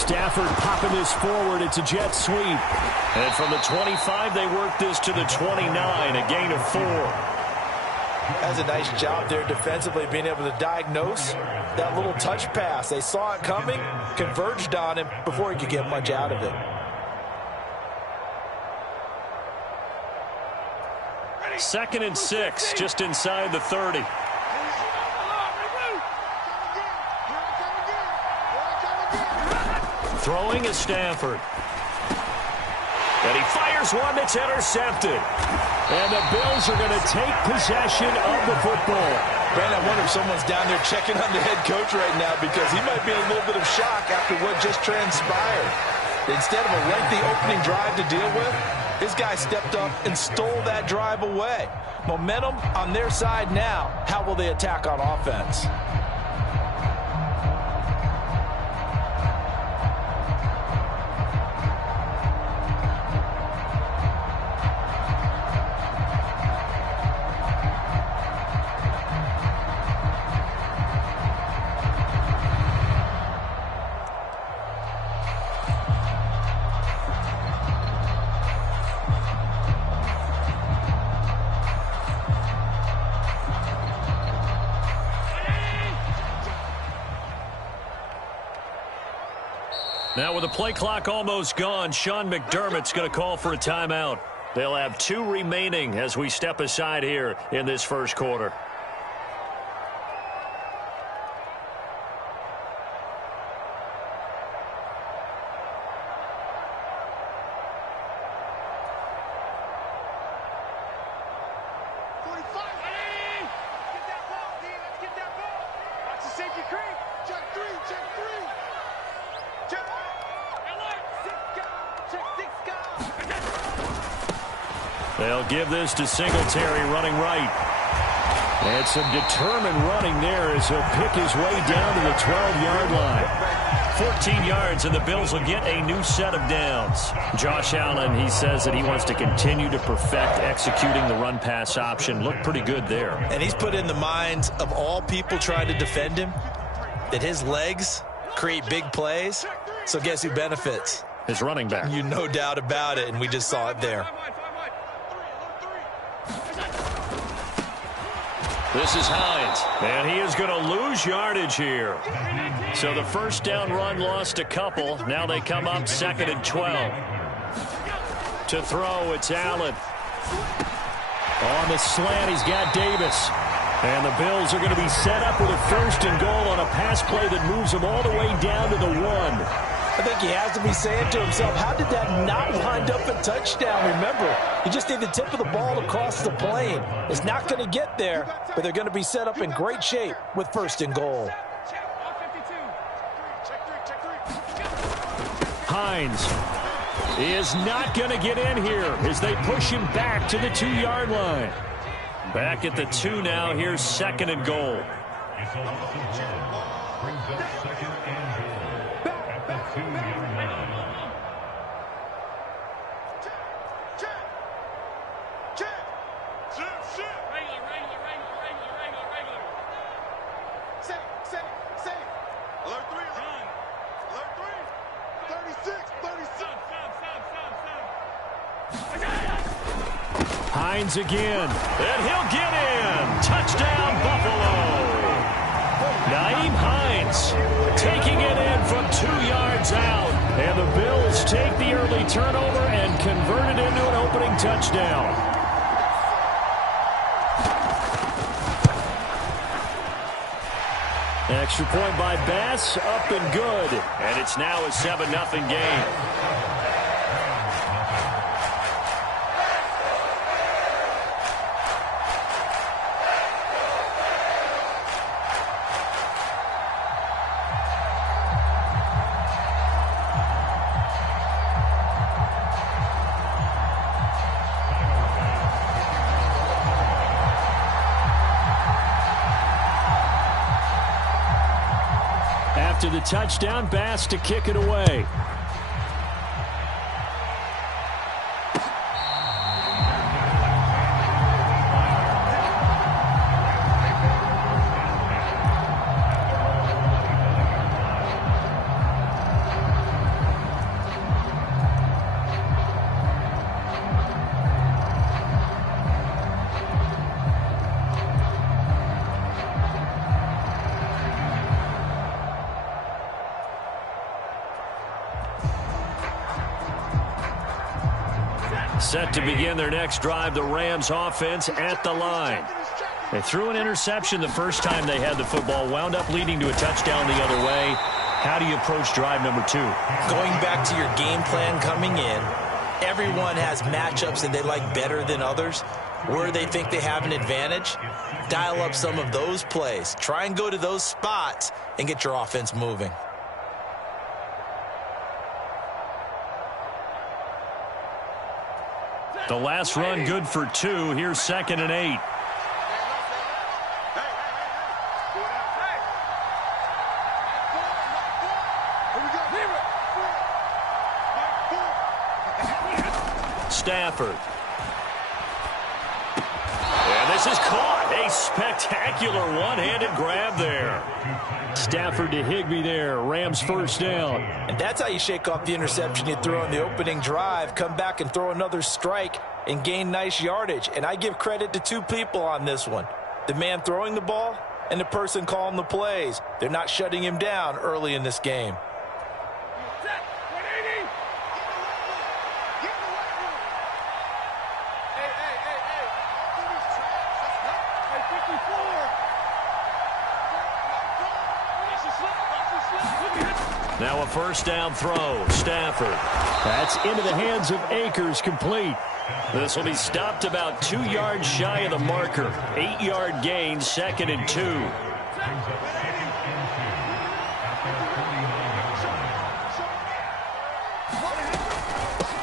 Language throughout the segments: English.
Stafford popping this forward. It's a jet sweep. And from the 25, they work this to the 29, a gain of 4. That's a nice job there defensively, being able to diagnose that little touch pass. They saw it coming, converged on him before he could get much out of it. Second and 6, just inside the 30. Throwing is Stafford. And he fires one that's intercepted. And the Bills are going to take possession of the football. Brandon, I wonder if someone's down there checking on the head coach right now, because he might be in a little bit of shock after what just transpired. Instead of a lengthy opening drive to deal with, this guy stepped up and stole that drive away. Momentum on their side now. How will they attack on offense? Now with the play clock almost gone, Sean McDermott's going to call for a timeout. They'll have 2 remaining as we step aside here in this first quarter. They'll give this to Singletary running right. And some determined running there as he'll pick his way down to the 12-yard line. 14 yards, and the Bills will get a new set of downs. Josh Allen, he says that he wants to continue to perfect executing the run-pass option. Looked pretty good there. And he's put in the minds of all people trying to defend him that his legs create big plays. So guess who benefits? His running back. You no doubt about it, and we just saw it there. This is Hines, and he is going to lose yardage here. So the first down run lost a couple. Now they come up 2nd and 12. To throw, it's Allen. On the slant, he's got Davis. And the Bills are going to be set up with a 1st and goal on a pass play that moves them all the way down to the 1. I think he has to be saying to himself, how did that not wind up a touchdown? Remember, he just need the tip of the ball to cross the plane. It's not going to get there, but they're going to be set up in great shape with 1st and goal. Hines is not going to get in here as they push him back to the 2-yard line. Back at the 2 now. Here's 2nd and goal. Hines again, and he'll get in. Touchdown, Buffalo. Nyheim Hines taking it in from 2 yards out. And the Bills take the early turnover and convert it into an opening touchdown. Extra point by Bass, up and good. And it's now a 7-0 game. After the touchdown, Bass to kick it away. Set to begin their next drive, the Rams offense at the line. They threw an interception the first time they had the football, wound up leading to a touchdown the other way. How do you approach drive number 2? Going back to your game plan coming in, everyone has matchups that they like better than others. Where they think they have an advantage, dial up some of those plays. Try and go to those spots and get your offense moving. The last run good for 2. Here's 2nd and 8. Stafford. And this is caught. A spectacular one-handed grab there. Stafford to Higbee there. Rams first down. And that's how you shake off the interception you throw on the opening drive. Come back and throw another strike and gain nice yardage. And I give credit to 2 people on this one. The man throwing the ball and the person calling the plays. They're not shutting him down early in this game. Now a first down throw. Stafford. That's into the hands of Akers, complete. This will be stopped about 2 yards shy of the marker. 8-yard gain, 2nd and 2.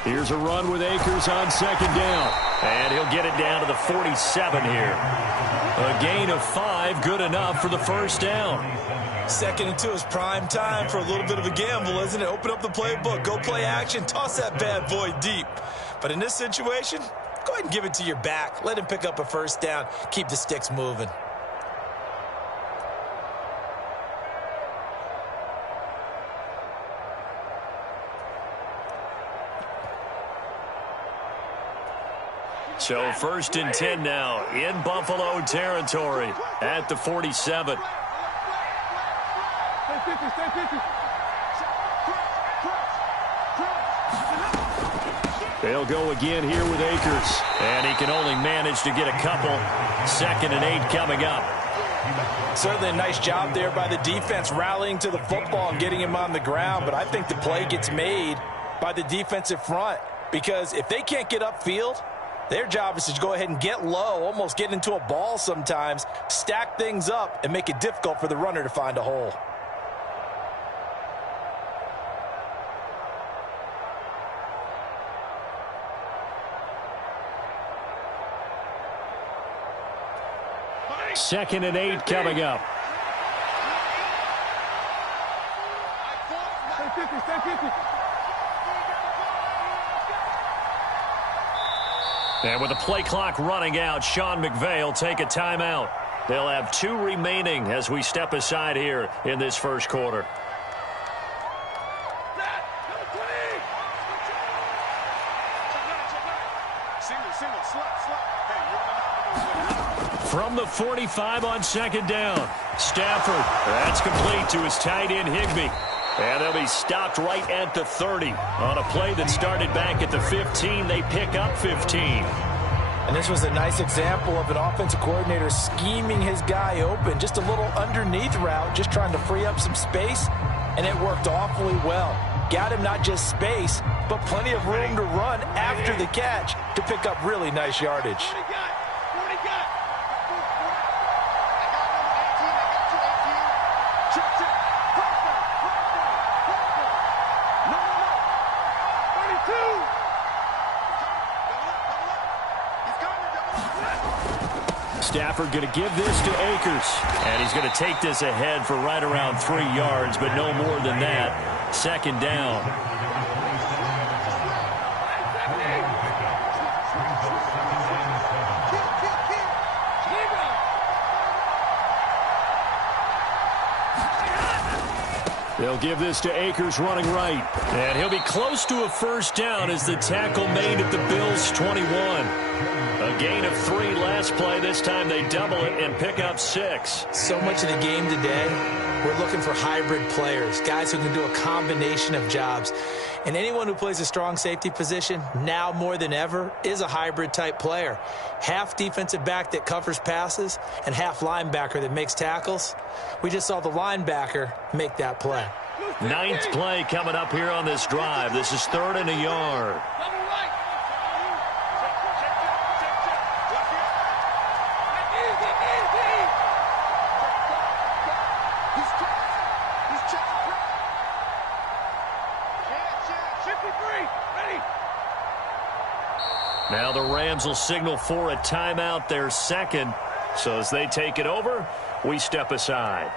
Here's a run with Akers on 2nd down. And he'll get it down to the 47 here. A gain of 5, good enough for the first down. 2nd and 2 is prime time for a little bit of a gamble, isn't it? Open up the playbook, go play action, toss that bad boy deep. But in this situation, go ahead and give it to your back. Let him pick up a first down. Keep the sticks moving. So 1st and 10 now in Buffalo territory at the 47. They'll go again here with Akers. And he can only manage to get a couple. 2nd and 8 coming up. Certainly a nice job there by the defense rallying to the football and getting him on the ground. But I think the play gets made by the defensive front. Because if they can't get upfield, their job is to go ahead and get low, almost get into a ball sometimes, stack things up, and make it difficult for the runner to find a hole. Second and 8 coming up. And with the play clock running out, Sean McVay will take a timeout. They'll have 2 remaining as we step aside here in this first quarter. From the 45 on 2nd down. Stafford. That's complete to his tight end Higbee. And they'll be stopped right at the 30. On a play that started back at the 15, they pick up 15. And this was a nice example of an offensive coordinator scheming his guy open. Just a little underneath route, just trying to free up some space. And it worked awfully well. Got him not just space, but plenty of room to run after the catch to pick up really nice yardage. Stafford going to give this to Akers. And he's going to take this ahead for right around 3 yards, but no more than that. 2nd down. They'll give this to Akers running right. And he'll be close to a first down as the tackle made at the Bills' 21. A gain of 3 last play. This time they double it and pick up 6. So much of the game today, we're looking for hybrid players, guys who can do a combination of jobs. And anyone who plays a strong safety position, now more than ever, is a hybrid type player. Half defensive back that covers passes and half linebacker that makes tackles. We just saw the linebacker make that play. 9th play coming up here on this drive. This is 3rd and a yard. Now the Rams will signal for a timeout, their second. So as they take it over, we step aside.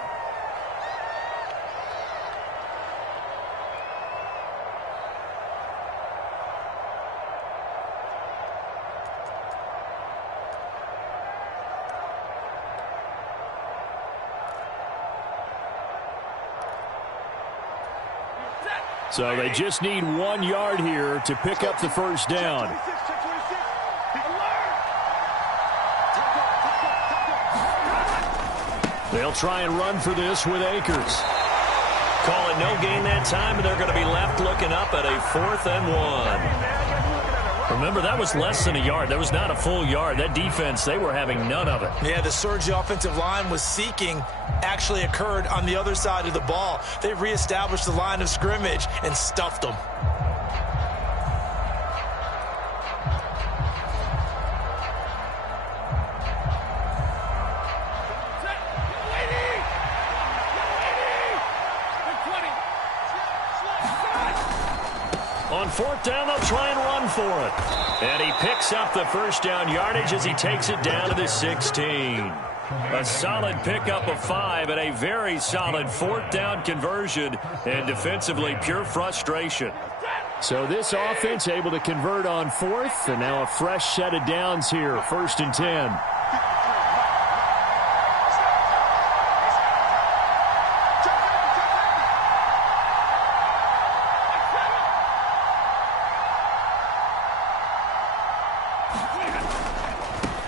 So they just need 1 yard here to pick up the first down. They'll try and run for this with Akers. Call it no gain that time, and they're going to be left looking up at a 4th and 1. Remember, that was less than a yard. That was not a full yard. That defense, they were having none of it. Yeah, the surge the offensive line was seeking actually occurred on the other side of the ball. They reestablished the line of scrimmage and stuffed them. On 4th down, they'll try and run for it. And he picks up the first down yardage as he takes it down to the 16. A solid pickup of 5 and a very solid 4th down conversion. And defensively, pure frustration. So this offense able to convert on 4th, and now a fresh set of downs here, 1st and 10.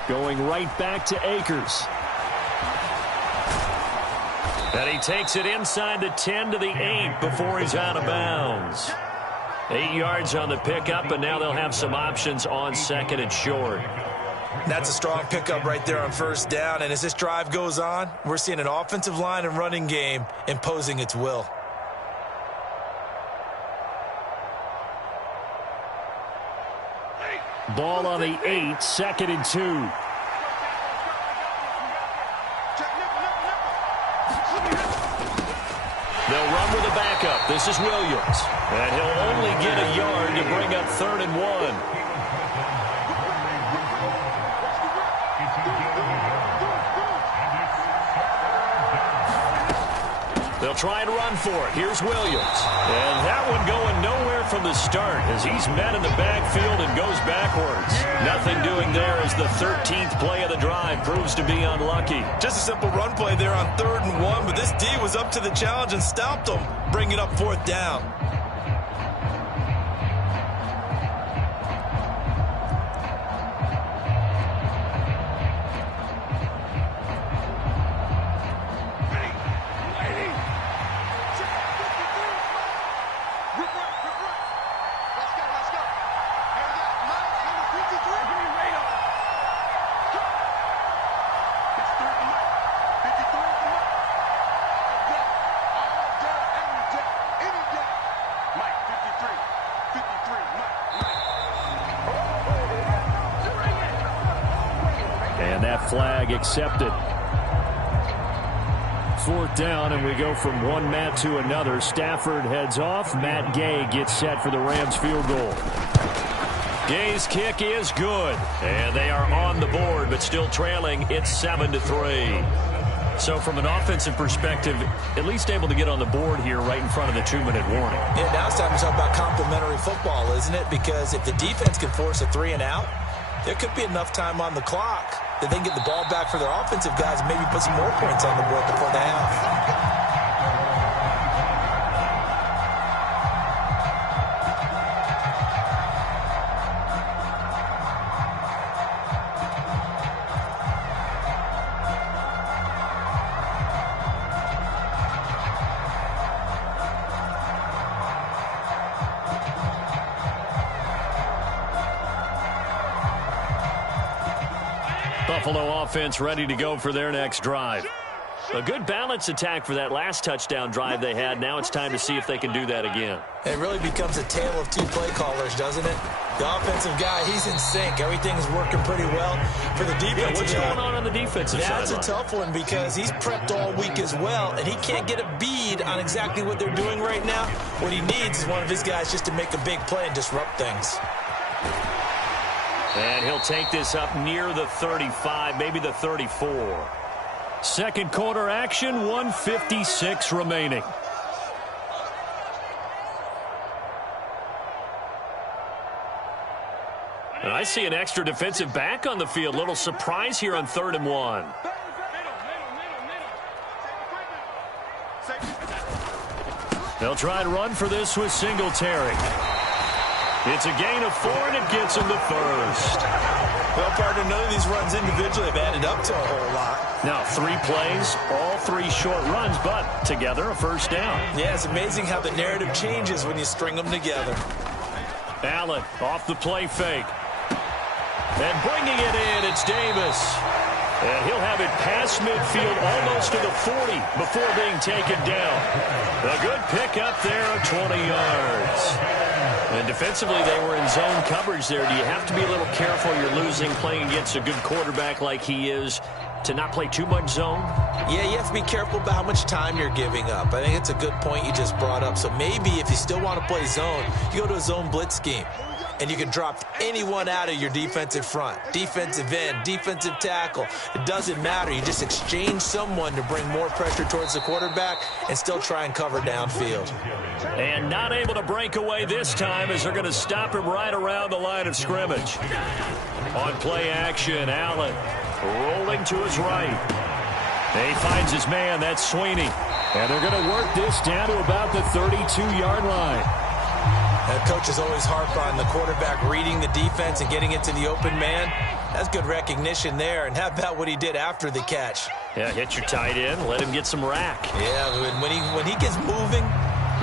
Going right back to Akers. And he takes it inside the 10 to the 8 before he's out of bounds. 8 yards on the pickup, and now they'll have some options on 2nd and short. That's a strong pickup right there on 1st down, and as this drive goes on, we're seeing an offensive line and running game imposing its will. Ball on the 8, 2nd and 2. They'll run with a backup. This is Williams. And he'll only get a yard to bring up 3rd and 1. They'll try and run for it. Here's Williams. And that one going nowhere from the start as he's met in the backfield and goes backwards. Nothing doing there as the 13th play of the drive proves to be unlucky. Just a simple run play there on 3rd and 1, but this D was up to the challenge and stopped them, bringing up 4th down. Flag accepted. 4th down, and we go from one Matt to another. Stafford heads off. Matt Gay gets set for the Rams field goal. Gay's kick is good, and they are on the board, but still trailing. It's 7-3. So from an offensive perspective, at least able to get on the board here right in front of the 2-minute warning. Yeah, now it's time to talk about complementary football, isn't it? Because if the defense can force a 3 and out, there could be enough time on the clock that they can get the ball back for their offensive guys and maybe put some more points on the board before the half. Buffalo offense ready to go for their next drive. A good balance attack for that last touchdown drive they had. Now it's time to see if they can do that again. It really becomes a tale of two play callers, doesn't it? The offensive guy, he's in sync. Everything's working pretty well. For the defensive what's going on the defensive side? That's a tough one because he's prepped all week as well, and he can't get a bead on exactly what they're doing right now. What he needs is one of his guys just to make a big play and disrupt things. And he'll take this up near the 35, maybe the 34. Second quarter action, 1:56 remaining. And I see an extra defensive back on the field. Little surprise here on 3rd and 1. They'll try and run for this with Singletary. It's a gain of 4, and it gets him the first. Well, partner, none of these runs individually have added up to a whole lot. Now, 3 plays, all 3 short runs, but together a first down. Yeah, it's amazing how the narrative changes when you string them together. Allen off the play fake. And bringing it in, it's Davis. And he'll have it past midfield almost to the 40 before being taken down. A good pickup there of 20 yards. And defensively, they were in zone coverage there. Do you have to be a little careful? You're losing playing against a good quarterback like he is to not play too much zone? Yeah, you have to be careful about how much time you're giving up. I think it's a good point you just brought up. So maybe if you still want to play zone, you go to a zone blitz scheme. And you can drop anyone out of your defensive front. Defensive end, defensive tackle. It doesn't matter. You just exchange someone to bring more pressure towards the quarterback and still try and cover downfield. And not able to break away this time as they're going to stop him right around the line of scrimmage. On play action, Allen rolling to his right. He finds his man, that's Sweeney. And they're going to work this down to about the 32-yard line. Coach is always harp on the quarterback reading the defense and getting it to the open man. That's good recognition there. And how about what he did after the catch? Yeah, hit your tight end, let him get some rack. Yeah, when he gets moving,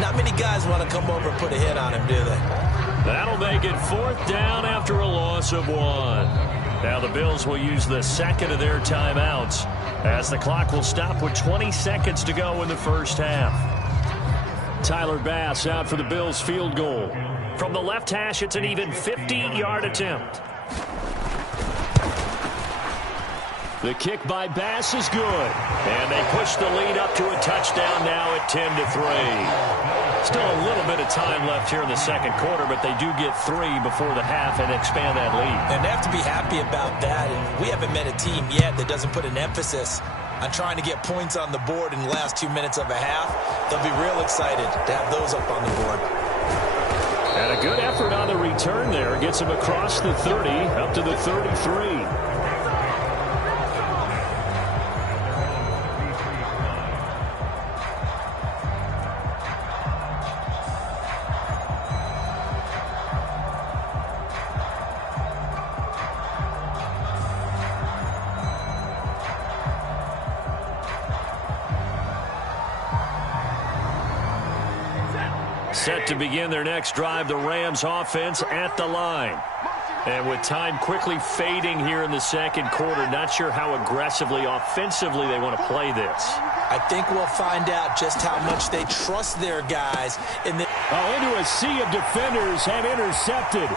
not many guys want to come over and put a hit on him, do they? That'll make it 4th down after a loss of 1. Now the Bills will use the second of their timeouts as the clock will stop with 20 seconds to go in the first half. Tyler Bass out for the Bills field goal. From the left hash, it's an even 50-yard attempt. The kick by Bass is good. And they push the lead up to a touchdown now at 10-3. Still a little bit of time left here in the second quarter, but they do get 3 before the half and expand that lead. And they have to be happy about that. And we haven't met a team yet that doesn't put an emphasis on trying to get points on the board in the last 2 minutes of a half. They'll be real excited to have those up on the board. And a good effort on the return there. Gets him across the 30, up to the 33. Set to begin their next drive, the Rams offense at the line. And with time quickly fading here in the second quarter, not sure how aggressively, offensively they want to play this. I think we'll find out just how much they trust their guys. Into a sea of defenders have intercepted.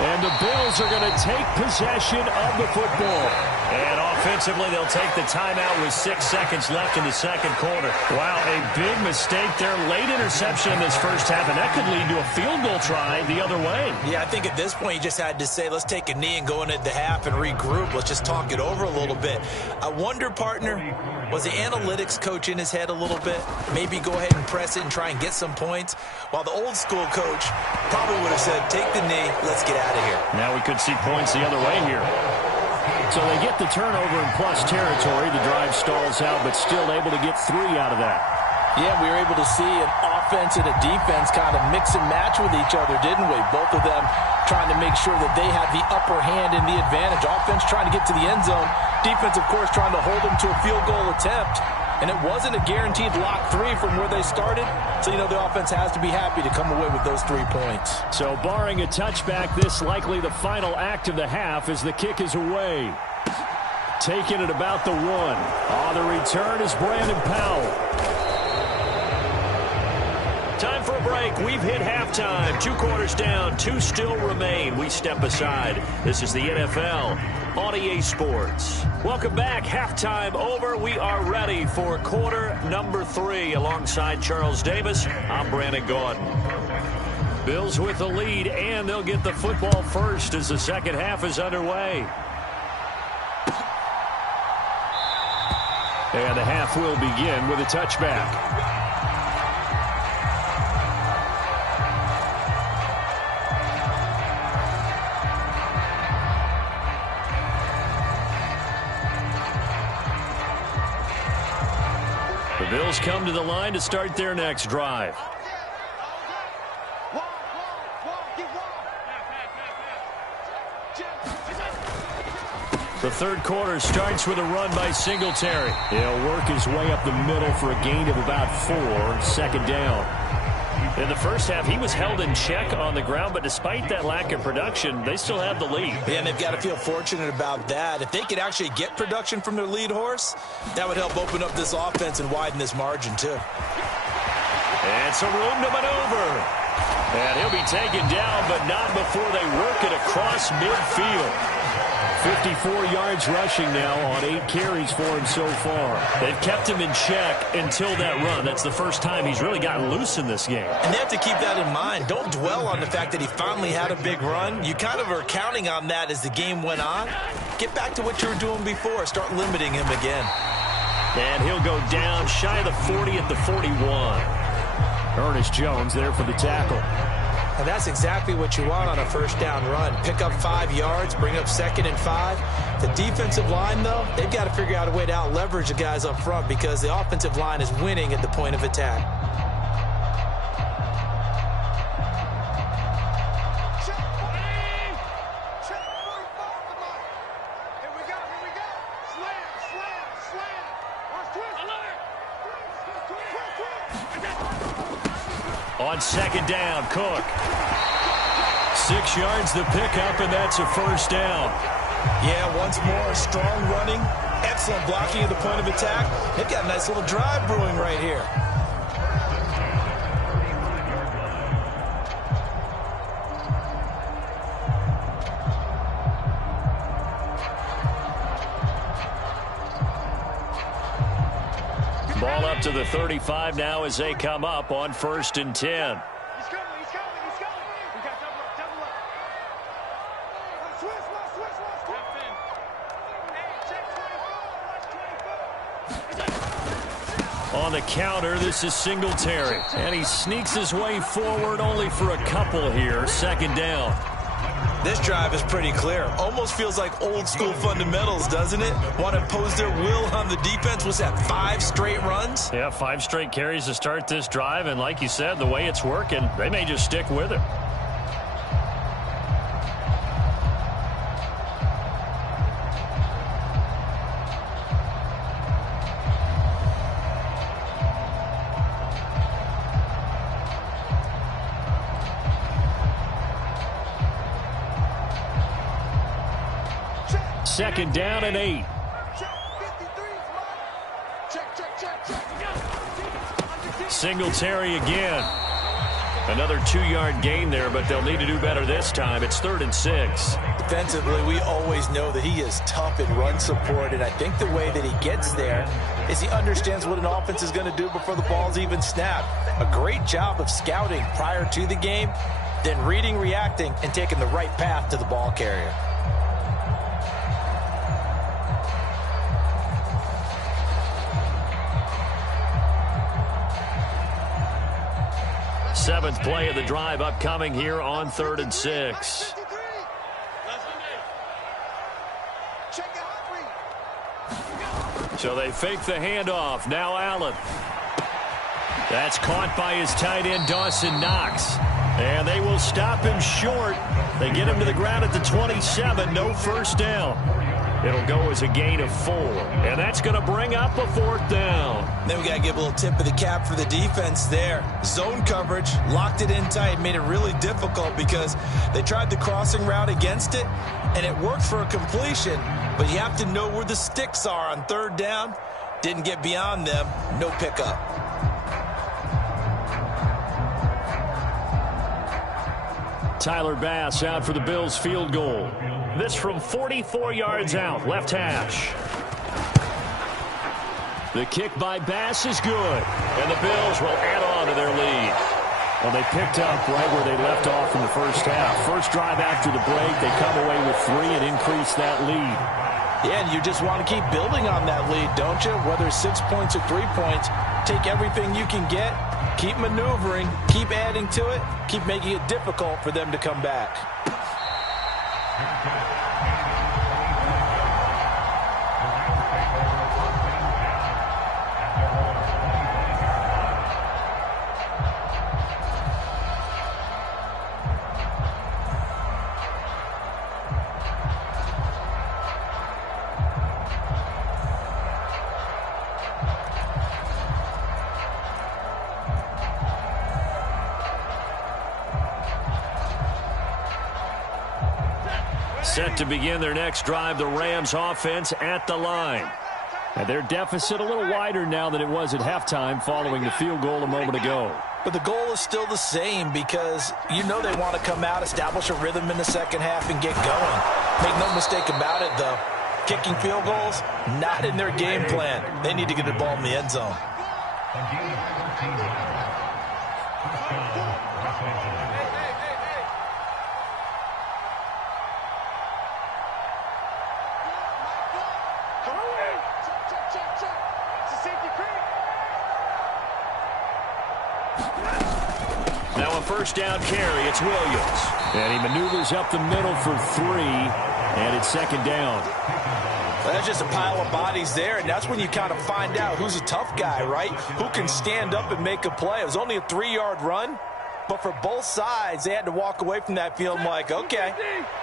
And the Bills are going to take possession of the football. And offensively, they'll take the timeout with 6 seconds left in the second quarter. Wow, a big mistake there. Late interception in this first half, and that could lead to a field goal try the other way. Yeah, I think at this point you just had to say, let's take a knee and go into the half and regroup. Let's just talk it over a little bit. I wonder, partner, was the analytics coach in his head a little bit? Maybe go ahead and press it and try and get some points? While the old school coach probably would have said, take the knee, let's get out of here. Now we could see points the other way here. So they get the turnover in plus territory. The drive stalls out, but still able to get 3 out of that. Yeah, we were able to see an offense and a defense kind of mix and match with each other, didn't we? Both of them trying to make sure that they had the upper hand and the advantage. Offense trying to get to the end zone. Defense, of course, trying to hold them to a field goal attempt. And it wasn't a guaranteed lock 3 from where they started. So, the offense has to be happy to come away with those 3 points. So, barring a touchback, this likely the final act of the half as the kick is away. taken at about the 1. On the return is Brandon Powell. Time for a break. We've hit halftime. 2 quarters down. 2 still remain. We step aside. This is the NFL on EA Sports. Welcome back. Halftime over. We are ready for quarter number 3. Alongside Charles Davis, I'm Brandon Gaudin. Bills with the lead, and they'll get the football first as the second half is underway. And the half will begin with a touchback. The Bills come to the line to start their next drive. The third quarter starts with a run by Singletary. He'll work his way up the middle for a gain of about 4, second down. In the first half, he was held in check on the ground, but despite that lack of production, they still have the lead. Yeah, and they've got to feel fortunate about that. If they could actually get production from their lead horse, that would help open up this offense and widen this margin, too. And some room to maneuver. And he'll be taken down, but not before they work it across midfield. 54 yards rushing now on 8 carries for him so far. They've kept him in check until that run. That's the first time he's really gotten loose in this game. And they have to keep that in mind. Don't dwell on the fact that he finally had a big run. You kind of are counting on that as the game went on. Get back to what you were doing before. Start limiting him again. And he'll go down shy of the 40 at the 41. Ernest Jones there for the tackle. And that's exactly what you want on a first down run. Pick up 5 yards, bring up 2nd and 5. The defensive line, though, they've got to figure out a way to out-leverage the guys up front because the offensive line is winning at the point of attack. On second down, Cook. 6 yards the pickup, and that's a first down. Yeah, once more, strong running, excellent blocking at the point of attack. They've got a nice little drive brewing right here. Ball up to the 35 now as they come up on 1st and 10. He's coming. We got double up. Switch. Check 24. On the counter, this is Singletary. And he sneaks his way forward only for a couple here. Second down. This drive is pretty clear. Almost feels like old-school fundamentals, doesn't it? Want to impose their will on the defense. Was that 5 straight runs? Yeah, 5 straight carries to start this drive. And like you said, the way it's working, they may just stick with it. Second down and 8. Singletary again. Another 2-yard gain there, but they'll need to do better this time. It's 3rd and 6. Defensively, we always know that he is tough in run support, and I think the way that he gets there is he understands what an offense is going to do before the ball's even snapped. A great job of scouting prior to the game, then reading, reacting, and taking the right path to the ball carrier. Seventh play of the drive upcoming here on 3rd and 6. So they fake the handoff. Now Allen. That's caught by his tight end, Dawson Knox. And they will stop him short. They get him to the ground at the 27. No first down. It'll go as a gain of 4, and that's going to bring up a 4th down. Then we got to give a little tip of the cap for the defense there. Zone coverage, locked it in tight, made it really difficult because they tried the crossing route against it, and it worked for a completion, but you have to know where the sticks are on 3rd down. Didn't get beyond them, no pickup. Tyler Bass out for the Bills field goal. This from 44 yards out, left hash. The kick by Bass is good, and the Bills will add on to their lead. Well, they picked up right where they left off in the first half. First drive after the break, they come away with 3 and increase that lead. Yeah, and you just want to keep building on that lead, don't you? Whether it's 6 points or 3 points, take everything you can get, keep maneuvering, keep adding to it, keep making it difficult for them to come back. Set to begin their next drive, the Rams offense at the line. And their deficit a little wider now than it was at halftime following the field goal a moment ago. But the goal is still the same because you know they want to come out, establish a rhythm in the second half, and get going. Make no mistake about it, though. Kicking field goals, not in their game plan. They need to get the ball in the end zone. Now a first down carry. It's Williams. And he maneuvers up the middle for 3. And it's 2nd down. Well, that's just a pile of bodies there, and that's when you kind of find out who's a tough guy, right? Who can stand up and make a play. It was only a 3-yard run, but for both sides, they had to walk away from that feeling like, okay,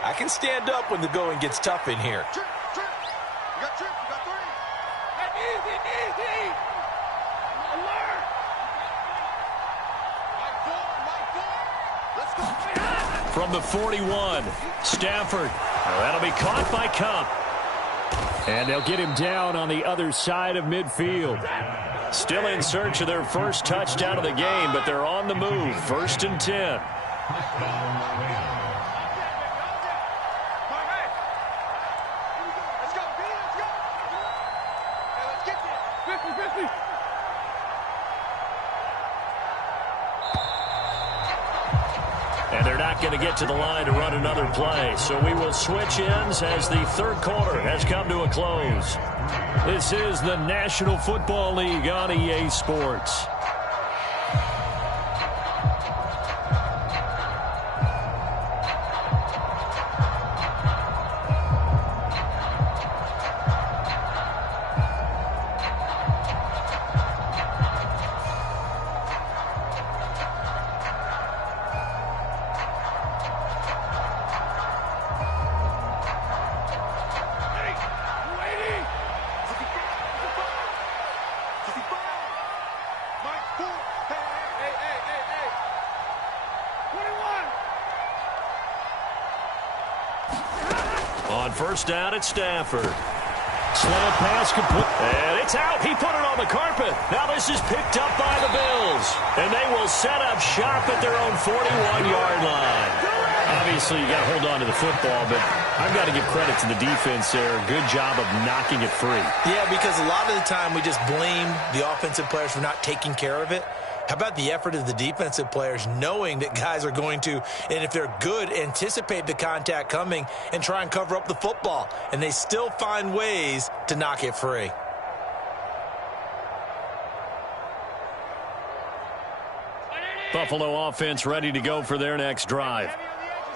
I can stand up when the going gets tough in here. Trip. You got 3. Easy. Alert. Let's go. From the 41, Stafford. That'll be caught by Kupp. And they'll get him down on the other side of midfield. Still in search of their first touchdown of the game, but they're on the move. 1st and 10. And they're not going to get to the line to run another play. So we will switch ends as the 3rd quarter has come to a close. This is the National Football League on EA Sports. On first down at Stafford. Slant pass complete. And it's out. He put it on the carpet. Now this is picked up by the Bills. And they will set up shop at their own 41-yard line. Obviously, you got to hold on to the football, but I've got to give credit to the defense there. Good job of knocking it free. Yeah, because a lot of the time we just blame the offensive players for not taking care of it. How about the effort of the defensive players knowing that guys are going to, and if they're good, anticipate the contact coming and try and cover up the football. And they still find ways to knock it free. Buffalo offense ready to go for their next drive.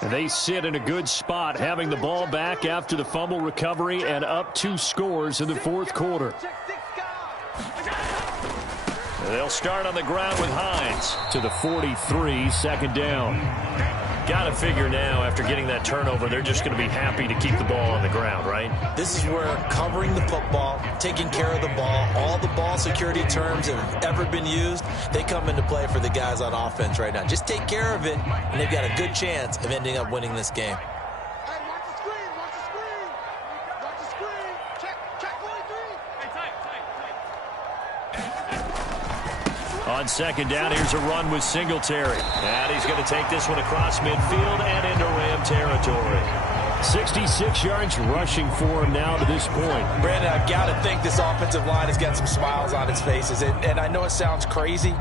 And they sit in a good spot, having the ball back after the fumble recovery and up 2 scores in the 4th quarter. They'll start on the ground with Hines to the 43, 2nd down. got to figure now, after getting that turnover, they're just going to be happy to keep the ball on the ground, right? This is where covering the football, taking care of the ball, all the ball security terms that have ever been used, they come into play for the guys on offense right now. Just take care of it, and they've got a good chance of ending up winning this game. Hey, watch the screen, watch the screen. Watch the screen. Check 43. Hey, tight. On second down, here's a run with Singletary. And he's going to take this one across midfield and into Ram territory. 66 yards rushing for him now to this point. Brandon, I've got to think this offensive line has got some smiles on its faces. And I know it sounds crazy,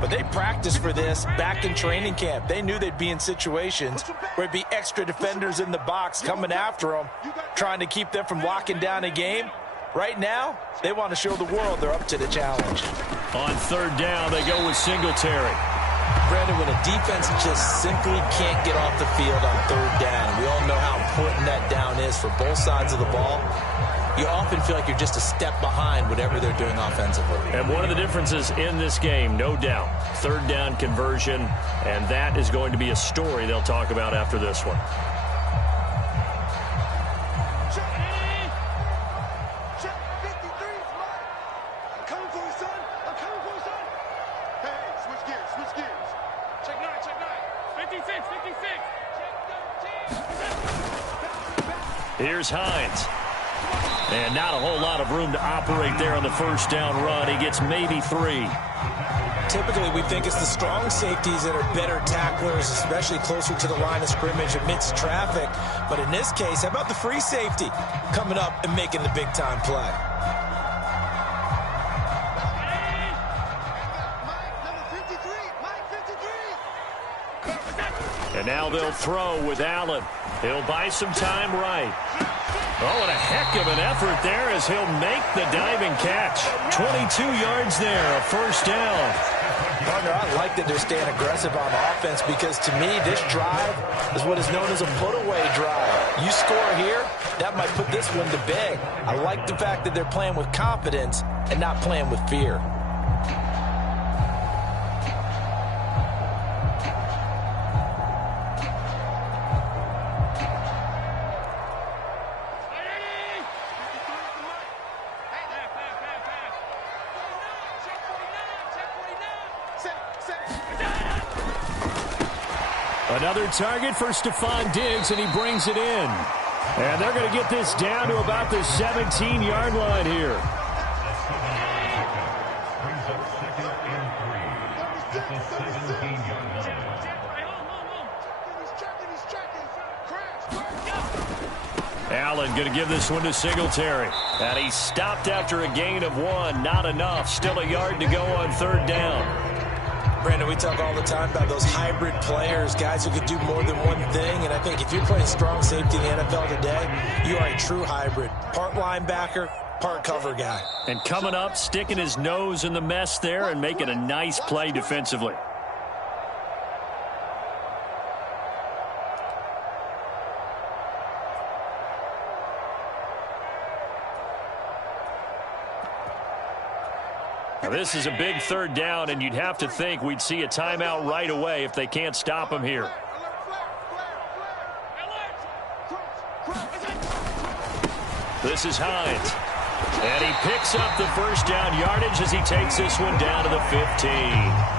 but they practiced for this back in training camp. They knew they'd be in situations where it'd be extra defenders in the box coming after them, trying to keep them from locking down a game. Right now, they want to show the world they're up to the challenge. On third down, they go with Singletary. Brandon, when a defense just simply can't get off the field on third down, we all know how important that down is for both sides of the ball, you often feel like you're just a step behind whatever they're doing offensively. And one of the differences in this game, no doubt, third down conversion, and that is going to be a story they'll talk about after this one. Here's Hines. And not a whole lot of room to operate there on the first down run. He gets maybe 3. Typically, we think it's the strong safeties that are better tacklers, especially closer to the line of scrimmage amidst traffic. But in this case, how about the free safety coming up and making the big-time play? And now they'll throw with Allen. He'll buy some time right. Oh, and a heck of an effort there as he'll make the diving catch. 22 yards there, a first down. Partner, I like that they're staying aggressive on offense because, to me, this drive is what is known as a put-away drive. You score here, that might put this one to bed. I like the fact that they're playing with confidence and not playing with fear. Another target for Stephon Diggs, and he brings it in. And they're going to get this down to about the 17-yard line here. Allen going to give this one to Singletary. And he stopped after a gain of 1. Not enough. Still a yard to go on third down. Brandon, we talk all the time about those hybrid players, guys who could do more than one thing. And I think if you're playing strong safety in the NFL today, you are a true hybrid. Part linebacker, part cover guy. And coming up, sticking his nose in the mess there and making a nice play defensively. Now, this is a big third down, and you'd have to think we'd see a timeout right away if they can't stop him here. This is Hines. And he picks up the first down yardage as he takes this one down to the 15.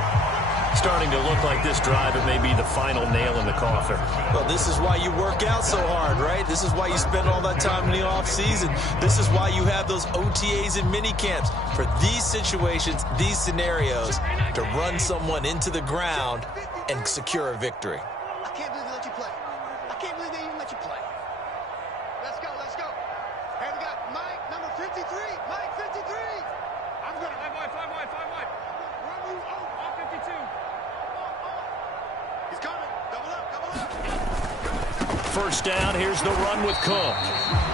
Starting to look like this drive, it may be the final nail in the coffin. Well, this is why you work out so hard, right? This is why you spend all that time in the offseason. This is why you have those OTAs and mini camps. For these situations, these scenarios, to run someone into the ground and secure a victory. I can't believe they let you play. I can't believe they even let you play. Let's go, let's go. Hey, we got Mike, number 53. Mike, 53. I'm good. 5 wide. Run you over. All 52. He's coming. Double up. First down, here's the run with Cook.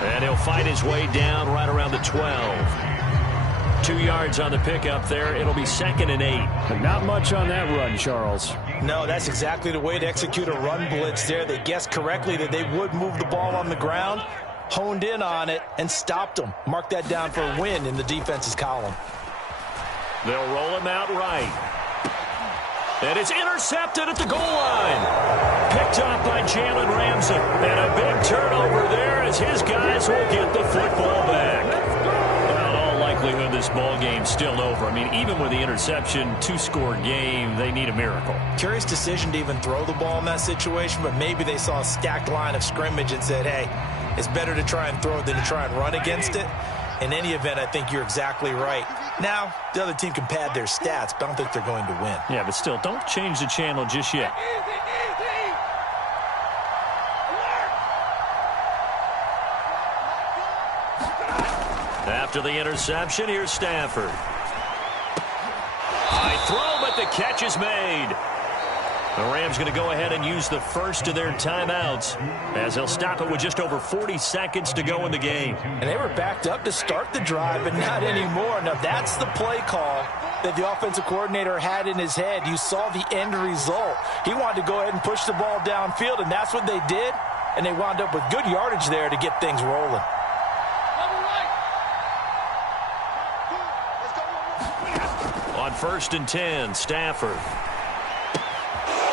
And he'll fight his way down right around the 12. 2 yards on the pickup there. It'll be 2nd and 8. Not much on that run, Charles. No, that's exactly the way to execute a run blitz there. They guessed correctly that they would move the ball on the ground, honed in on it, and stopped them. Mark that down for a win in the defense's column. They'll roll him out right. And it's intercepted at the goal line. Picked up by Jalen Ramsey. And a big turnover there as his guys will get the football back. Well, in all likelihood, this ball game's still over. I mean, even with the interception, two-score game, they need a miracle. Curious decision to even throw the ball in that situation, but maybe they saw a stacked line of scrimmage and said, hey, it's better to try and throw it than to try and run against it. In any event, I think you're exactly right. Now, the other team can pad their stats, but I don't think they're going to win. Yeah, but still, don't change the channel just yet. After the interception, here's Stafford. High throw, but the catch is made. The Rams going to go ahead and use the first of their timeouts as they'll stop it with just over 40 seconds to go in the game. And they were backed up to start the drive, but not anymore. Now, that's the play call that the offensive coordinator had in his head. You saw the end result. He wanted to go ahead and push the ball downfield, and that's what they did. And they wound up with good yardage there to get things rolling. On 1st and 10, Stafford.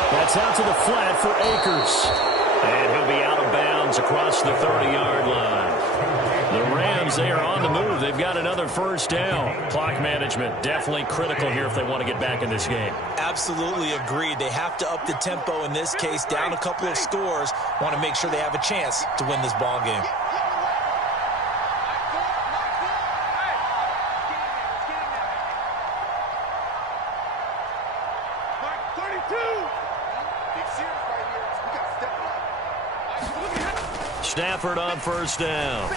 That's out to the flat for Akers. And he'll be out of bounds across the 30-yard line. The Rams, they are on the move. They've got another first down. Clock management definitely critical here if they want to get back in this game. Absolutely agreed. They have to up the tempo in this case, down a couple of scores. Want to make sure they have a chance to win this ball game. Stafford on first down.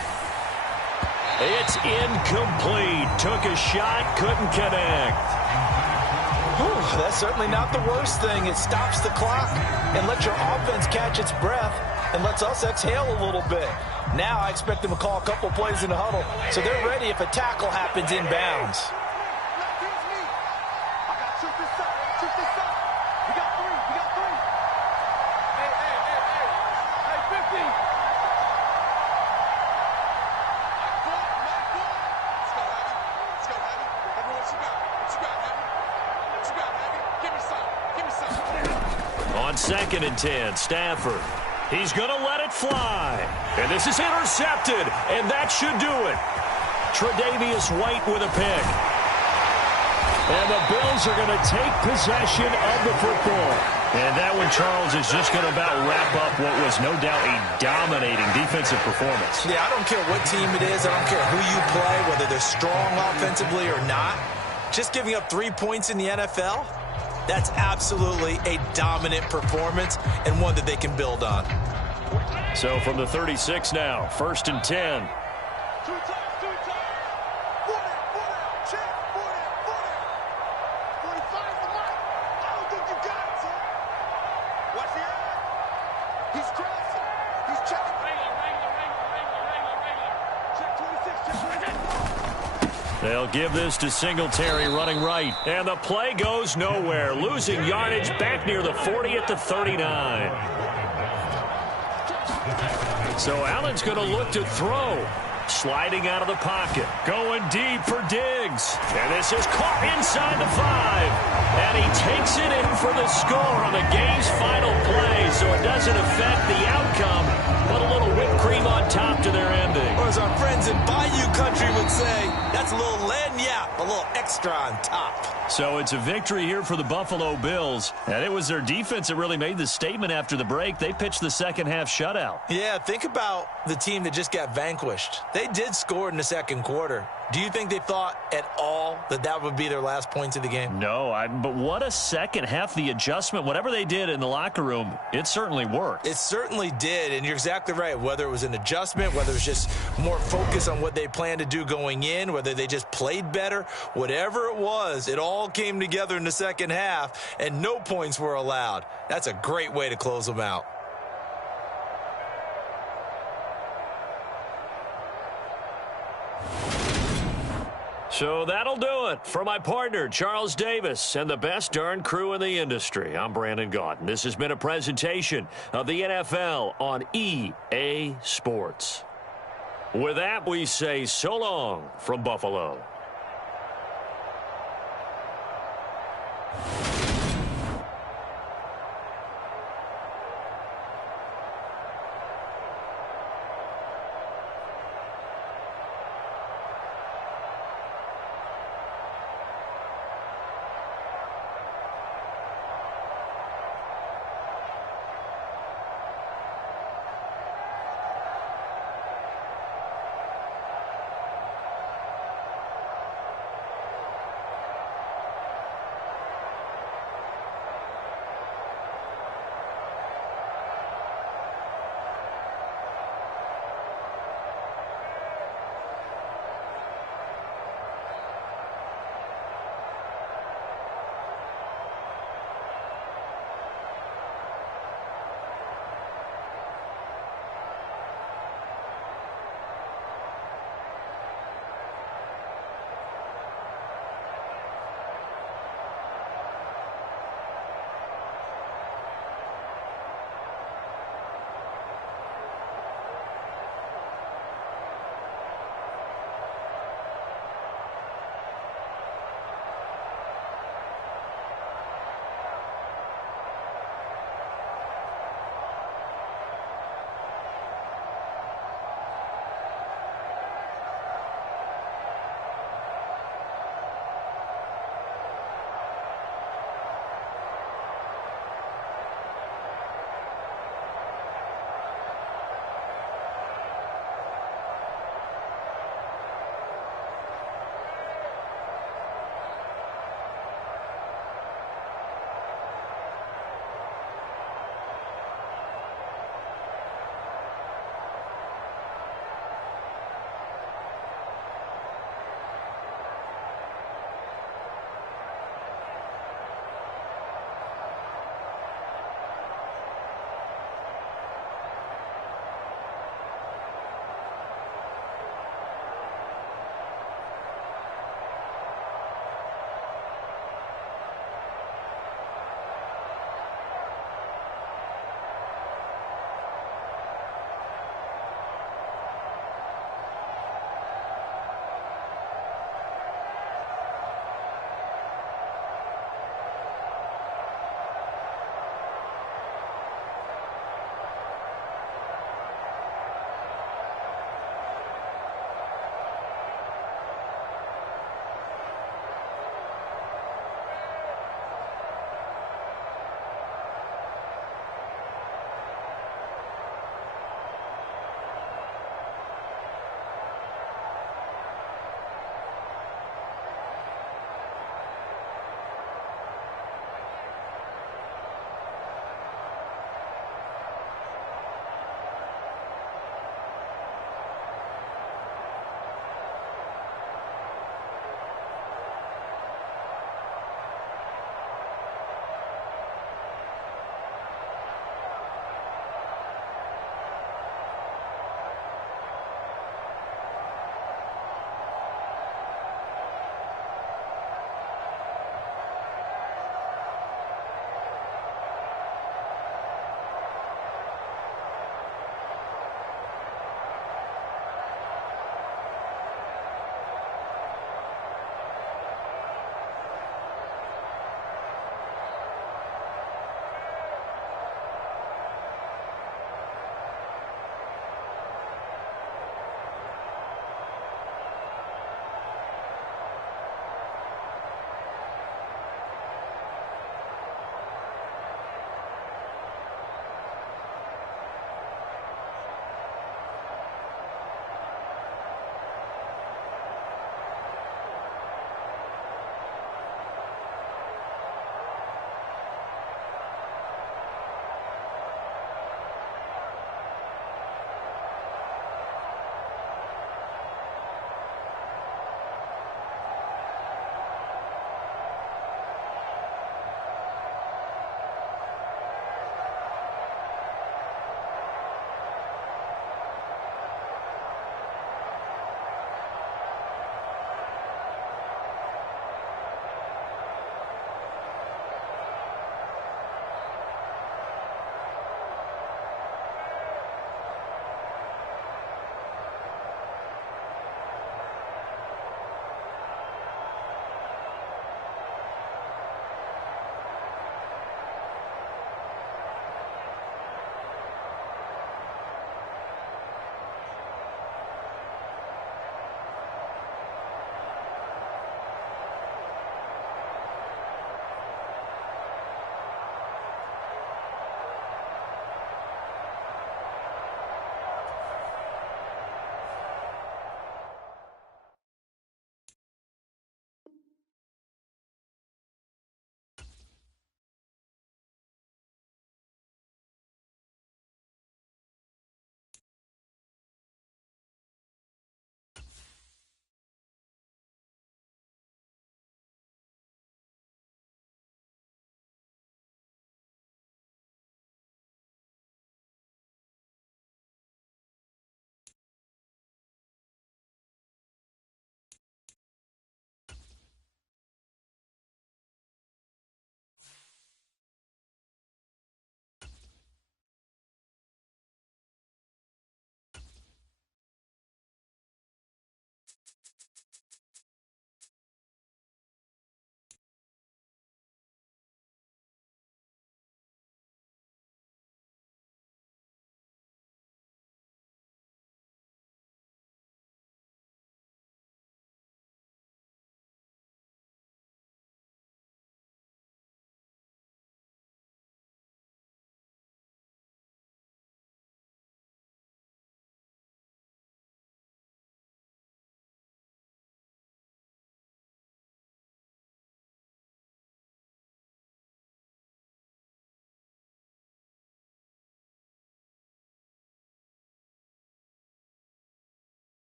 It's incomplete. Took a shot, couldn't connect. That's certainly not the worst thing. It stops the clock and lets your offense catch its breath and lets us exhale a little bit. Now I expect them to call a couple plays in the huddle so they're ready if a tackle happens inbounds. On 2nd and 10, Stafford. He's going to let it fly. And this is intercepted, and that should do it. Tre'Davious White with a pick. And the Bills are going to take possession of the football. And that one, Charles, is just going to about wrap up what was no doubt a dominating defensive performance. Yeah, I don't care what team it is. I don't care who you play, whether they're strong offensively or not. Just giving up 3 points in the NFL, that's absolutely a dominant performance and one that they can build on. So from the 36 now, 1st and 10. They'll give this to Singletary running right. And the play goes nowhere. Losing yardage back near the 40 at the 39. So Allen's going to look to throw. Sliding out of the pocket. Going deep for Diggs. And this is caught inside the 5. And he takes it in for the score on the game's final play. So it doesn't affect the outcome, but a little whipped cream on top to their ending. Or as our friends in Bayou Country would say, that's a little lagniappe, a little extra on top. So it's a victory here for the Buffalo Bills. And it was their defense that really made the statement after the break. They pitched the second half shutout. Yeah, think about the team that just got vanquished. They did score in the second quarter. Do you think they thought at all that that would be their last points of the game? No, but what a second half. The adjustment, whatever they did in the locker room, it certainly worked. It certainly did, and you're exactly right. Whether it was an adjustment, whether it was just more focus on what they planned to do going in, whether they just played better, whatever it was, it all came together in the second half, and no points were allowed. That's a great way to close them out. So that'll do it for my partner, Charles Davis, and the best darn crew in the industry. I'm Brandon Gaudin. This has been a presentation of the NFL on EA Sports. With that, we say so long from Buffalo.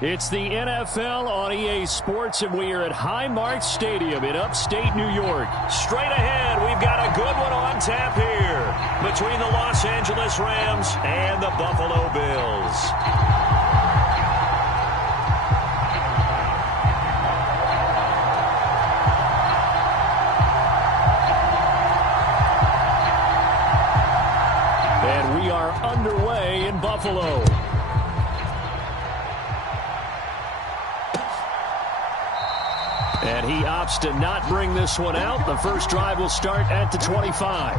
It's the NFL on EA Sports, and we are at Highmark Stadium in upstate New York. Straight ahead, we've got a good one on tap here between the Los Angeles Rams and the Buffalo Bills. And we are underway in Buffalo. And he opts to not bring this one out. The first drive will start at the 25.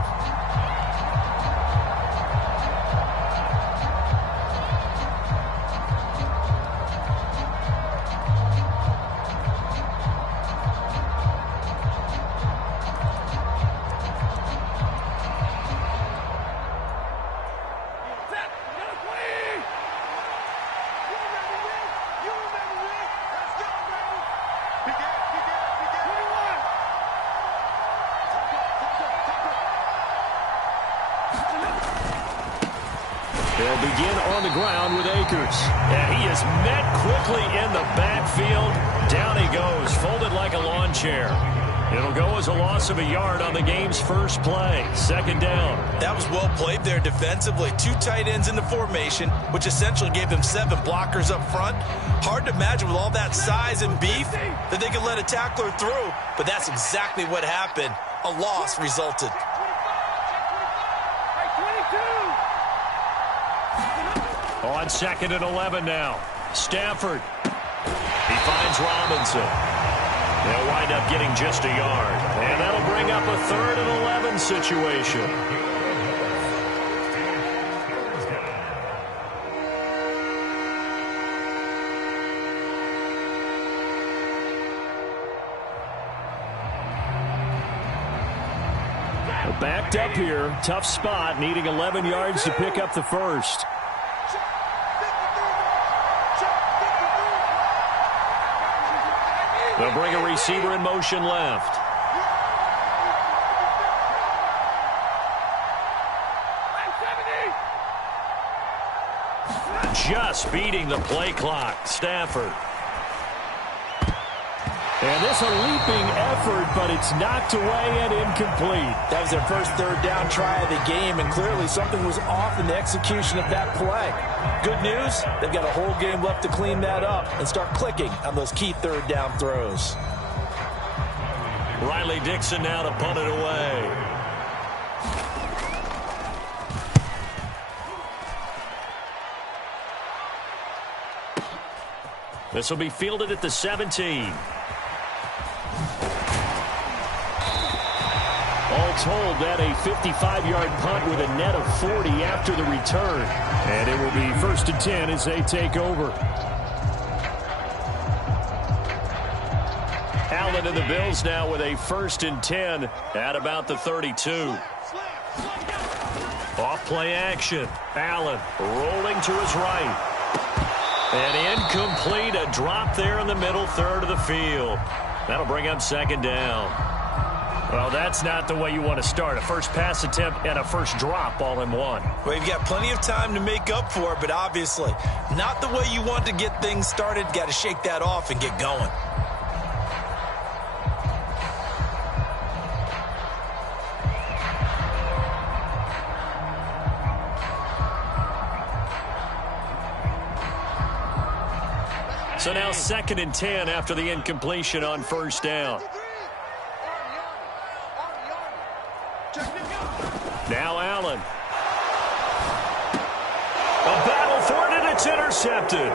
They'll begin on the ground with Akers. And he is met quickly in the backfield. Down he goes, folded like a lawn chair. It'll go as a loss of a yard on the game's first play. Second down. That was well played there defensively. 2 tight ends in the formation, which essentially gave them 7 blockers up front. Hard to imagine with all that size and beef that they could let a tackler through. But that's exactly what happened. A loss resulted. On 2nd and 11 now. Stafford. He finds Robinson. They'll wind up getting just a yard. And that'll bring up a 3rd and 11 situation. Backed up here. Tough spot. Needing 11 yards to pick up the first. They'll bring a receiver in motion left. Just beating the play clock. Stafford. And this a leaping effort, but it's knocked away and incomplete. That was their first 3rd down try of the game, and clearly something was off in the execution of that play. Good news, they've got a whole game left to clean that up and start clicking on those key 3rd down throws. Riley Dixon now to punt it away. This will be fielded at the 17. All told, that a 55-yard punt with a net of 40 after the return. And it will be 1st and 10 as they take over. Allen and the Bills now with a 1st and 10 at about the 32. Off play action. Allen rolling to his right. And incomplete, a drop there in the middle 3rd of the field. That'll bring up 2nd down. Well, that's not the way you want to start. A first pass attempt and a first drop all in one. Well, you've got plenty of time to make up for it, but obviously not the way you want to get things started. Got to shake that off and get going. So now 2nd and 10 after the incompletion on 1st down. Now Allen. A battle for it, and it's intercepted.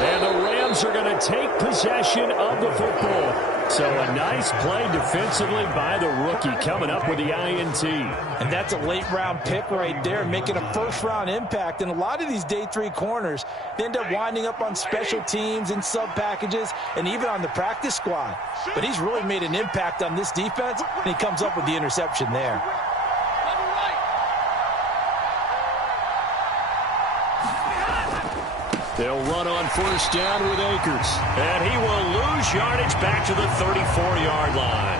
And the Rams are going to take possession of the football. So a nice play defensively by the rookie, coming up with the INT. And that's a late-round pick right there, making a first-round impact. And a lot of these day 3 corners, they end up winding up on special teams and sub-packages and even on the practice squad. But he's really made an impact on this defense, and he comes up with the interception there. They'll run on 1st down with Akers. And he will lose yardage back to the 34-yard line.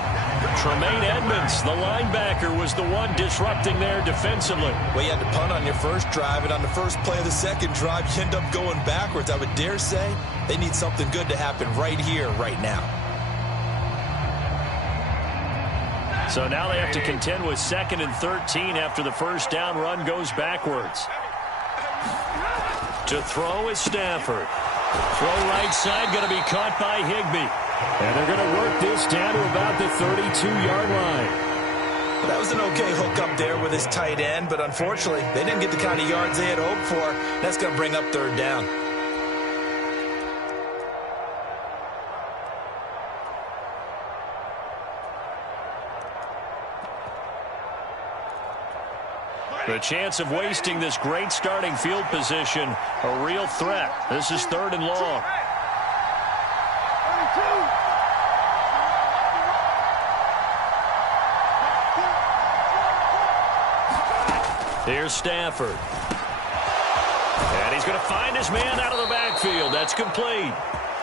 Tremaine Edmonds, the linebacker, was the one disrupting there defensively. Well, you had to punt on your first drive, and on the first play of the second drive, you end up going backwards. I would dare say they need something good to happen right here, right now. So now they have to contend with 2nd and 13 after the first down run goes backwards. To throw is Stafford. Throw right side, going to be caught by Higbee. And they're going to work this down to about the 32-yard line. That was an okay hook up there with his tight end, but unfortunately, they didn't get the kind of yards they had hoped for. That's going to bring up 3rd down. The chance of wasting this great starting field position, a real threat. This is 3rd and long. Here's Stafford. And he's going to find his man out of the backfield. That's complete.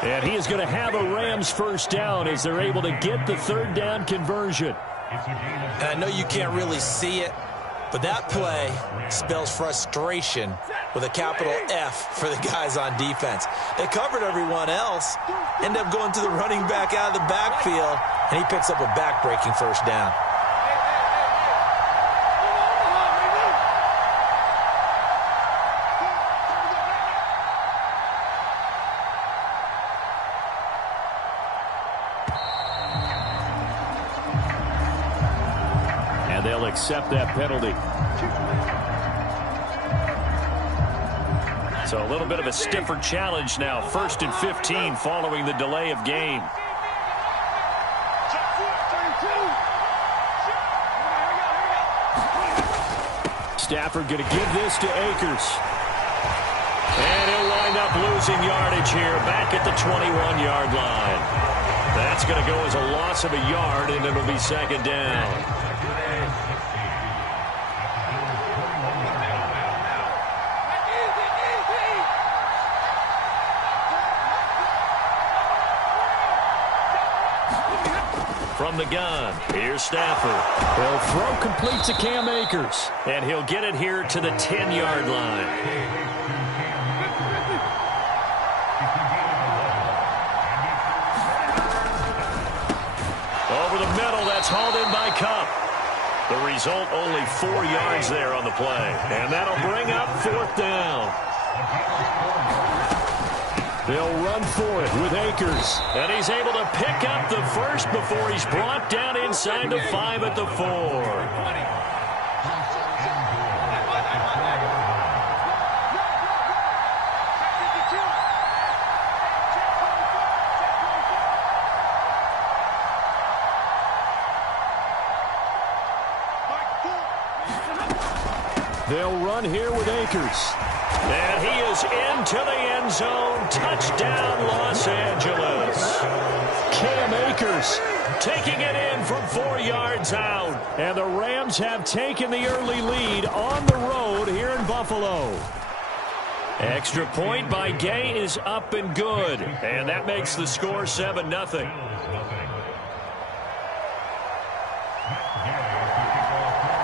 And he is going to have a Rams first down as they're able to get the 3rd down conversion. And I know you can't really see it, but that play spells frustration with a capital F for the guys on defense. They covered everyone else, end up going to the running back out of the backfield, and he picks up a back-breaking first down. They'll accept that penalty. So a little bit of a stiffer challenge now. 1st and 15 following the delay of game. Stafford going to give this to Akers. And he'll wind up losing yardage here back at the 21-yard line. That's going to go as a loss of a yard, and it'll be 2nd down. From the gun, here's Stafford. He'll throw complete to Cam Akers. And he'll get it here to the 10-yard line. Over the middle, that's hauled in by Kupp. The result, only 4 yards there on the play. And that'll bring up 4th down. They'll run for it with Akers. And he's able to pick up the first before he's brought down inside the 5 at the 4. They'll run here with Akers. And he is into the end zone. Touchdown, Los Angeles. Cam Akers taking it in from 4 yards out. And the Rams have taken the early lead on the road here in Buffalo. Extra point by Gay is up and good. And that makes the score 7-0.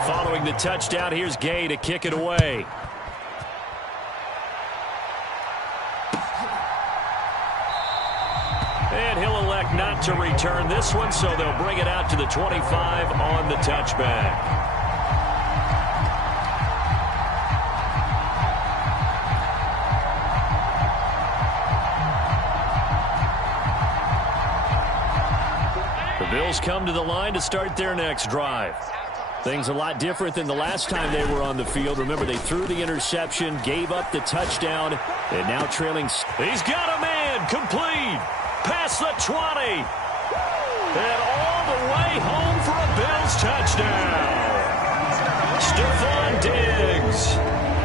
Following the touchdown, here's Gay to kick it away. And he'll elect not to return this one, so they'll bring it out to the 25 on the touchback. The Bills come to the line to start their next drive. Things a lot different than the last time they were on the field. Remember, they threw the interception, gave up the touchdown, and now trailing. He's got a man, complete. Past the 20. And all the way home for a Bills touchdown. Stephon Diggs,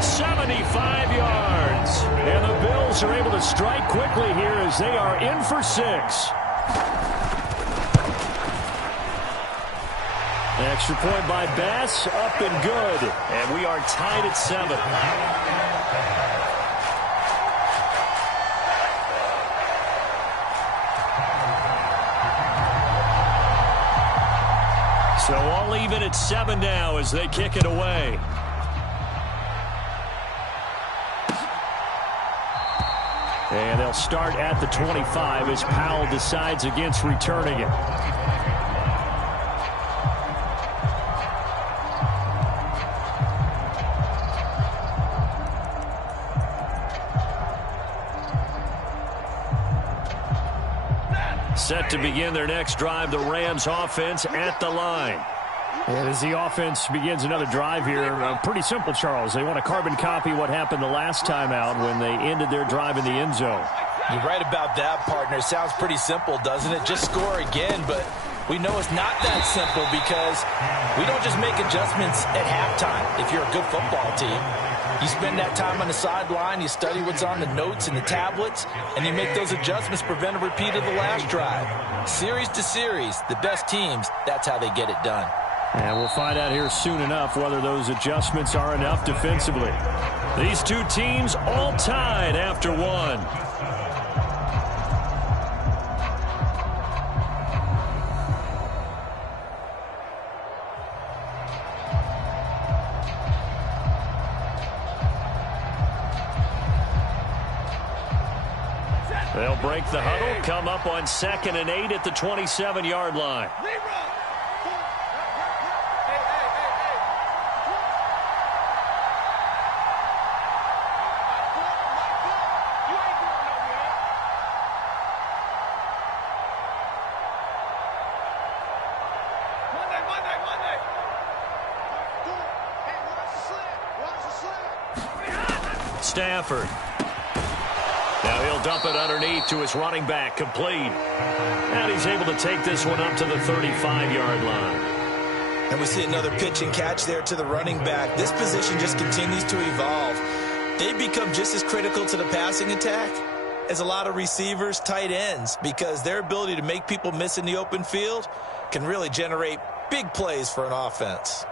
75 yards. And the Bills are able to strike quickly here as they are in for 6. Extra point by Bass, up and good. And we are tied at 7. So all even at 7 now as they kick it away. And they'll start at the 25 as Powell decides against returning it. Set to begin their next drive, the Rams offense at the line. And as the offense begins another drive here, pretty simple, Charles. They want to carbon copy what happened the last time out when they ended their drive in the end zone. You're right about that, partner. Sounds pretty simple, doesn't it? Just score again, but we know it's not that simple because we don't just make adjustments at halftime if you're a good football team. You spend that time on the sideline, you study what's on the notes and the tablets, and you make those adjustments to prevent a repeat of the last drive. Series to series, the best teams, that's how they get it done. And we'll find out here soon enough whether those adjustments are enough defensively. These two teams all tied after one. They'll break the huddle, come up on 2nd and 8 at the 27-yard line. Stafford. Now he'll dump it underneath to his running back, complete. And he's able to take this one up to the 35-yard line. And we see another pitch and catch there to the running back. This position just continues to evolve. They become just as critical to the passing attack as a lot of receivers, tight ends, because their ability to make people miss in the open field can really generate big plays for an offense.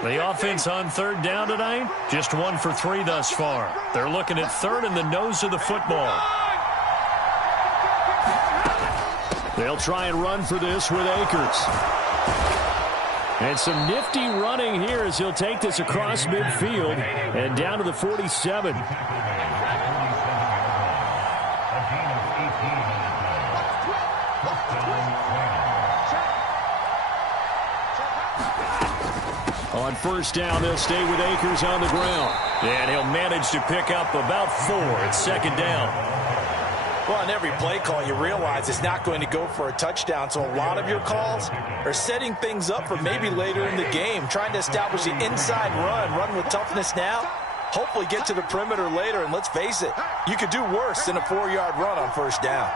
The offense on 3rd down tonight, just 1 for 3 thus far. They're looking at 3rd in the nose of the football. They'll try and run for this with Akers. And some nifty running here as he'll take this across midfield and down to the 47. On 1st down, they'll stay with Akers on the ground. And he'll manage to pick up about 4 at 2nd down. Well, on every play call, you realize it's not going to go for a touchdown. So a lot of your calls are setting things up for maybe later in the game, trying to establish the inside run with toughness now, hopefully get to the perimeter later. And let's face it, you could do worse than a 4-yard run on 1st down.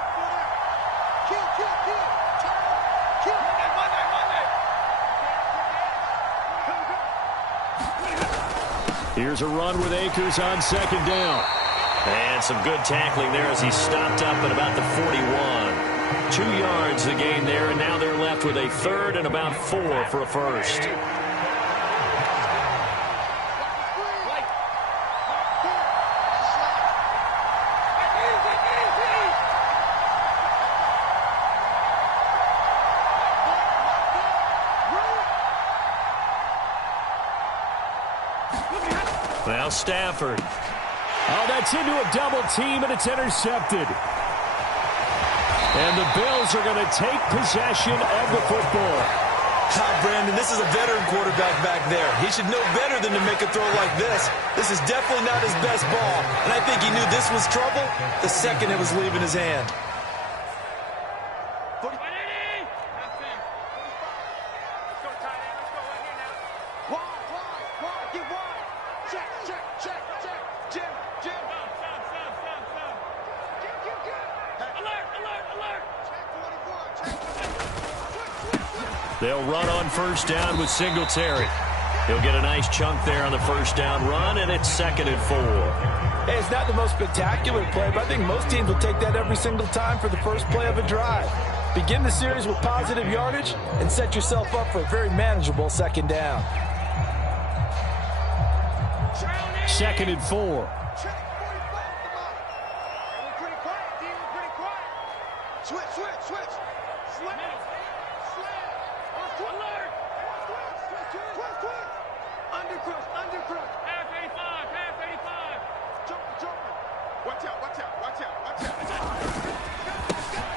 Here's a run with Akers on 2nd down. And some good tackling there as he stopped up at about the 41. 2 yards the gain there, and now they're left with a 3rd and about 4 for a first. Now Stafford. Oh, that's into a double team, and it's intercepted. And the Bills are going to take possession of the football. Brandon, this is a veteran quarterback back there. He should know better than to make a throw like this. This is definitely not his best ball, and I think he knew this was trouble the second it was leaving his hand. They'll run on 1st down with Singletary. He'll get a nice chunk there on the 1st down run, and it's 2nd and 4. Hey, it's not the most spectacular play, but I think most teams will take that every single time for the first play of a drive. Begin the series with positive yardage and set yourself up for a very manageable 2nd down. 2nd and 4. Switch.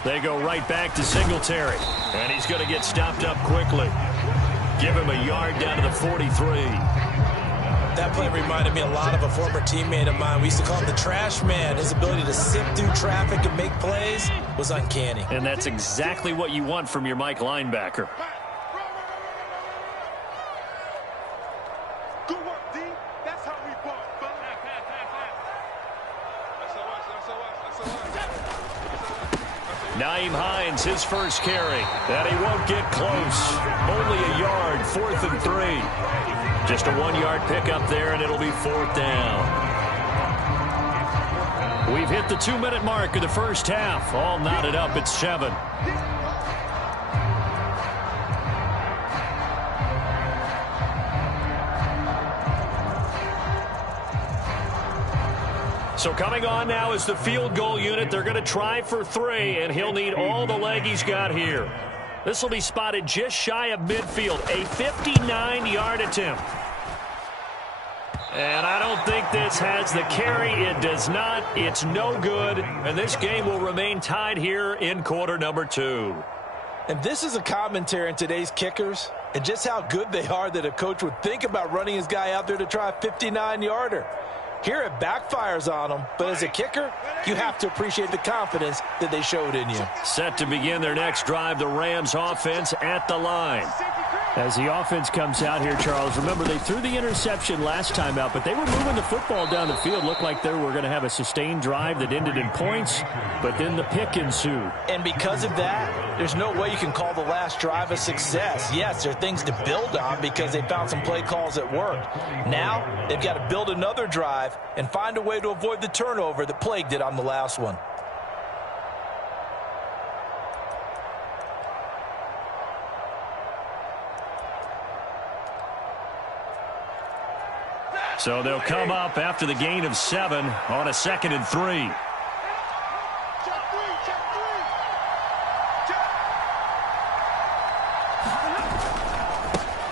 They go right back to Singletary, and he's going to get stopped up quickly. Give him a yard down to the 43. That play reminded me a lot of a former teammate of mine. We used to call him the trash man. His ability to sift through traffic and make plays was uncanny. And that's exactly what you want from your Mike linebacker. Good work, D. That's how we bought. Nyheim Hines, his first carry. And he won't get close. Only a yard, 4th and 3. Just a 1-yard pickup there, and it'll be 4th down. We've hit the 2-minute mark of the first half. All knotted up at 7. So coming on now is the field goal unit. They're going to try for 3, and he'll need all the leg he's got here. This will be spotted just shy of midfield, a 59-yard attempt. And I don't think this has the carry. It does not. It's no good. And this game will remain tied here in quarter number 2. And this is a commentary on today's kickers and just how good they are that a coach would think about running his guy out there to try a 59-yarder. Here it backfires on them, but as a kicker, you have to appreciate the confidence that they showed in you. Set to begin their next drive, the Rams offense at the line. As the offense comes out here, Charles, remember they threw the interception last time out, but they were moving the football down the field. Looked like they were going to have a sustained drive that ended in points, but then the pick ensued. And because of that, there's no way you can call the last drive a success. Yes, there are things to build on because they found some play calls that worked. Now, they've got to build another drive and find a way to avoid the turnover that plagued it on the last one. So they'll come up after the gain of 7 on a 2nd and 3.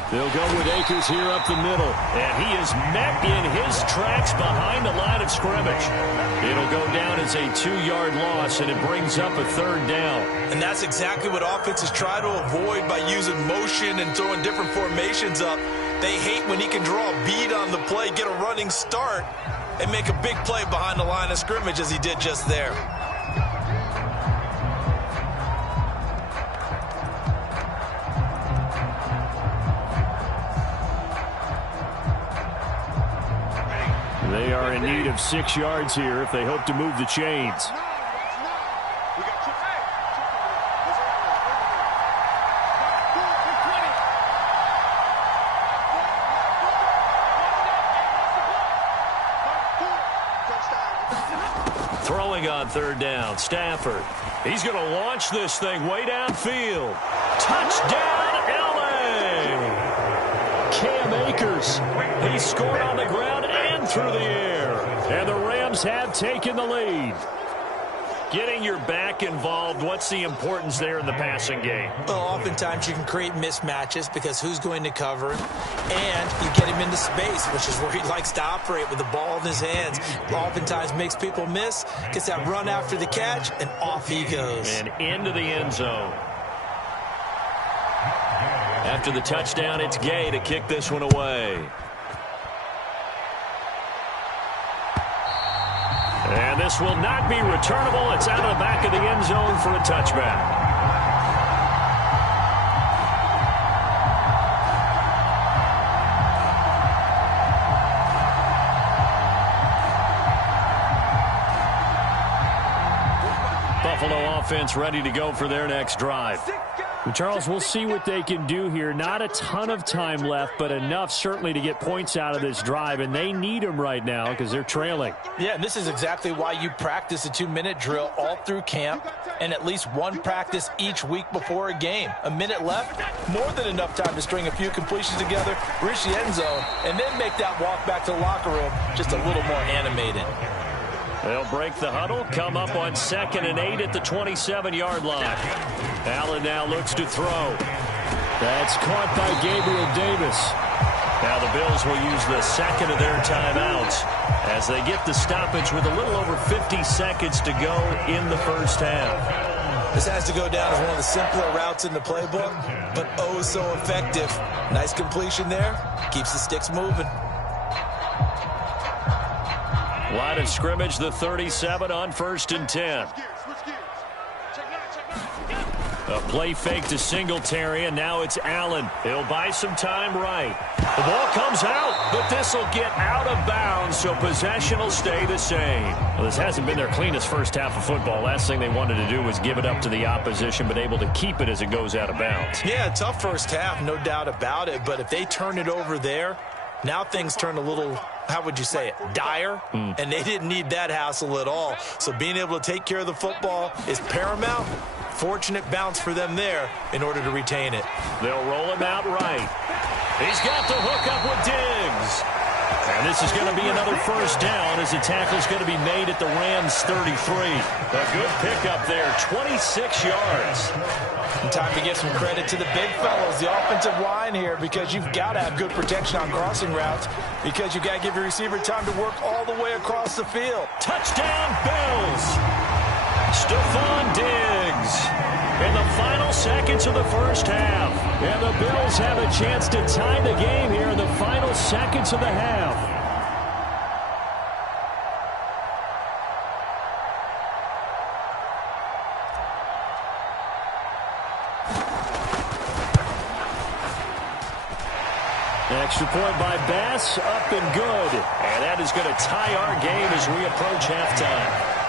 They'll go with Akers here up the middle. And he is met in his tracks behind the line of scrimmage. It'll go down as a 2-yard loss, and it brings up a 3rd down. And that's exactly what offenses try to avoid by using motion and throwing different formations up. They hate when he can draw a bead on the play, get a running start, and make a big play behind the line of scrimmage as he did just there. They are in need of 6 yards here if they hope to move the chains. Throwing on 3rd down, Stafford. He's going to launch this thing way downfield. Touchdown, LA! Cam Akers. He scored on the ground and through the air. And the Rams have taken the lead. Getting your back involved, what's the importance there in the passing game? Well, oftentimes you can create mismatches because who's going to cover him, and you get him into space, which is where he likes to operate with the ball in his hands. Oftentimes makes people miss, gets that run after the catch, and off he goes. And into the end zone. After the touchdown, it's Gay to kick this one away. And this will not be returnable. It's out of the back of the end zone for a touchback. Buffalo offense ready to go for their next drive. Charles, we'll see what they can do here. Not a ton of time left, but enough certainly to get points out of this drive, and they need them right now because they're trailing. Yeah, and this is exactly why you practice a 2-minute drill all through camp and at least one practice each week before a game. A minute left, more than enough time to string a few completions together, reach the end zone, and then make that walk back to the locker room just a little more animated. They'll break the huddle, come up on 2nd and 8 at the 27-yard line. Allen now looks to throw. That's caught by Gabriel Davis. Now the Bills will use the second of their timeouts as they get the stoppage with a little over 50 seconds to go in the first half. This has to go down as one of the simpler routes in the playbook, but oh so effective. Nice completion there. Keeps the sticks moving. Line of scrimmage, the 37 on 1st and 10. A play fake to Singletary, and now it's Allen. He'll buy some time right. The ball comes out, but this will get out of bounds, so possession will stay the same. Well, this hasn't been their cleanest first half of football. Last thing they wanted to do was give it up to the opposition, but able to keep it as it goes out of bounds. Yeah, tough first half, no doubt about it, but if they turn it over there, now things turn a little, how would you say it, dire, and they didn't need that hassle at all. So being able to take care of the football is paramount. Fortunate bounce for them there in order to retain it. They'll roll him out right. He's got the hook up with Diggs. And this is going to be another first down as the tackle's going to be made at the Rams 33. A good pickup there, 26 yards. And time to give some credit to the big fellows, the offensive line here, because you've got to have good protection on crossing routes because you've got to give your receiver time to work all the way across the field. Touchdown, Bills. Stephon Diggs in the final seconds of the first half. And the Bills have a chance to tie the game here in the final seconds of the half. Extra point by Bass, up and good. And that is going to tie our game as we approach halftime.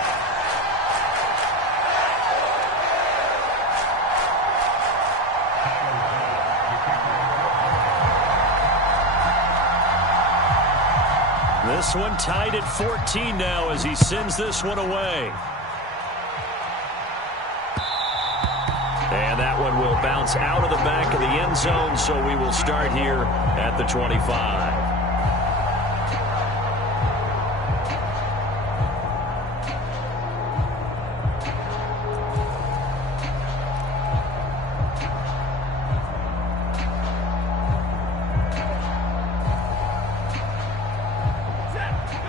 This one tied at 14 now as he sends this one away. And that one will bounce out of the back of the end zone, so we will start here at the 25.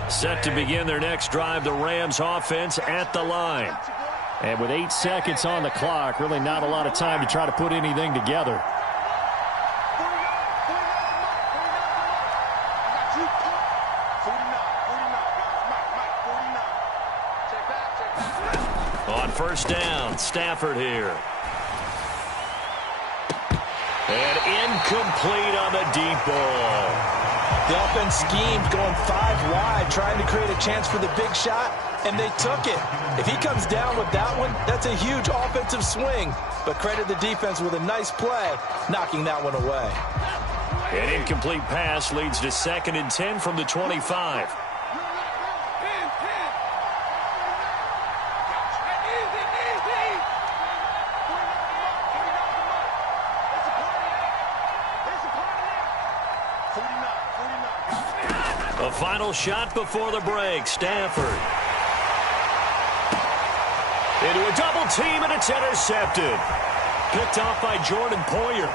Set to begin their next drive, the Rams offense at the line. And with 8 seconds on the clock, really not a lot of time to try to put anything together. On first down, Stafford here. And incomplete on the deep ball. The offense schemed going 5 wide, trying to create a chance for the big shot, and they took it. If he comes down with that one, that's a huge offensive swing. But credit the defense with a nice play, knocking that one away. An incomplete pass leads to 2nd and 10 from the 25. A final shot before the break. Stafford. Into a double team, and it's intercepted. Picked off by Jordan Poyer.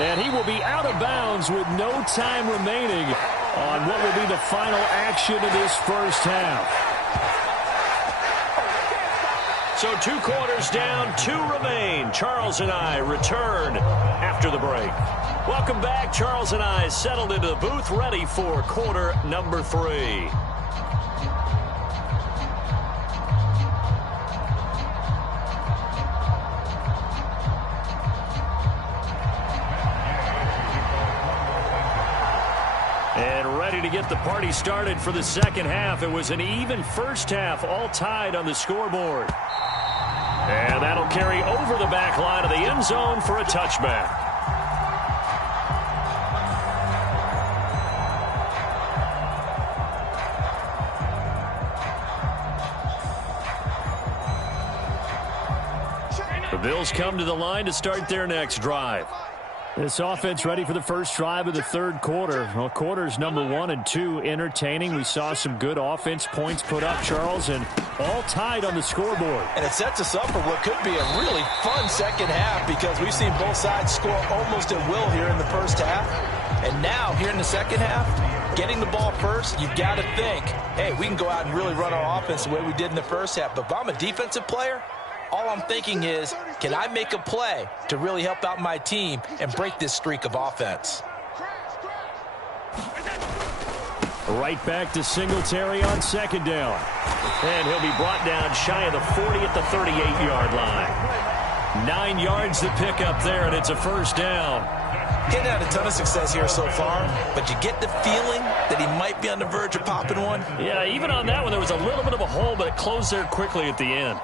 And he will be out of bounds with no time remaining on what will be the final action of this first half. So 2 quarters down, 2 remain. Charles and I return after the break. Welcome back. Charles and I settled into the booth, ready for quarter number 3. And ready to get the party started for the second half. It was an even first half, all tied on the scoreboard. And that'll carry over the back line of the end zone for a touchback. The Bills come to the line to start their next drive. This offense ready for the first drive of the third quarter. Well, quarters number 1 and 2 entertaining. We saw some good offense points put up, Charles, and all tied on the scoreboard. And it sets us up for what could be a really fun second half because we've seen both sides score almost at will here in the first half. And now, here in the second half, getting the ball first, you've got to think, hey, we can go out and really run our offense the way we did in the first half. But if I'm a defensive player, all I'm thinking is, can I make a play to really help out my team and break this streak of offense? Right back to Singletary on second down. And he'll be brought down shy of the 40 at the 38-yard line. 9 yards to pick up there, and it's a first down. Getting had a ton of success here so far, but you get the feeling that he might be on the verge of popping one. Yeah, even on that one, there was a little bit of a hole, but it closed there quickly at the end.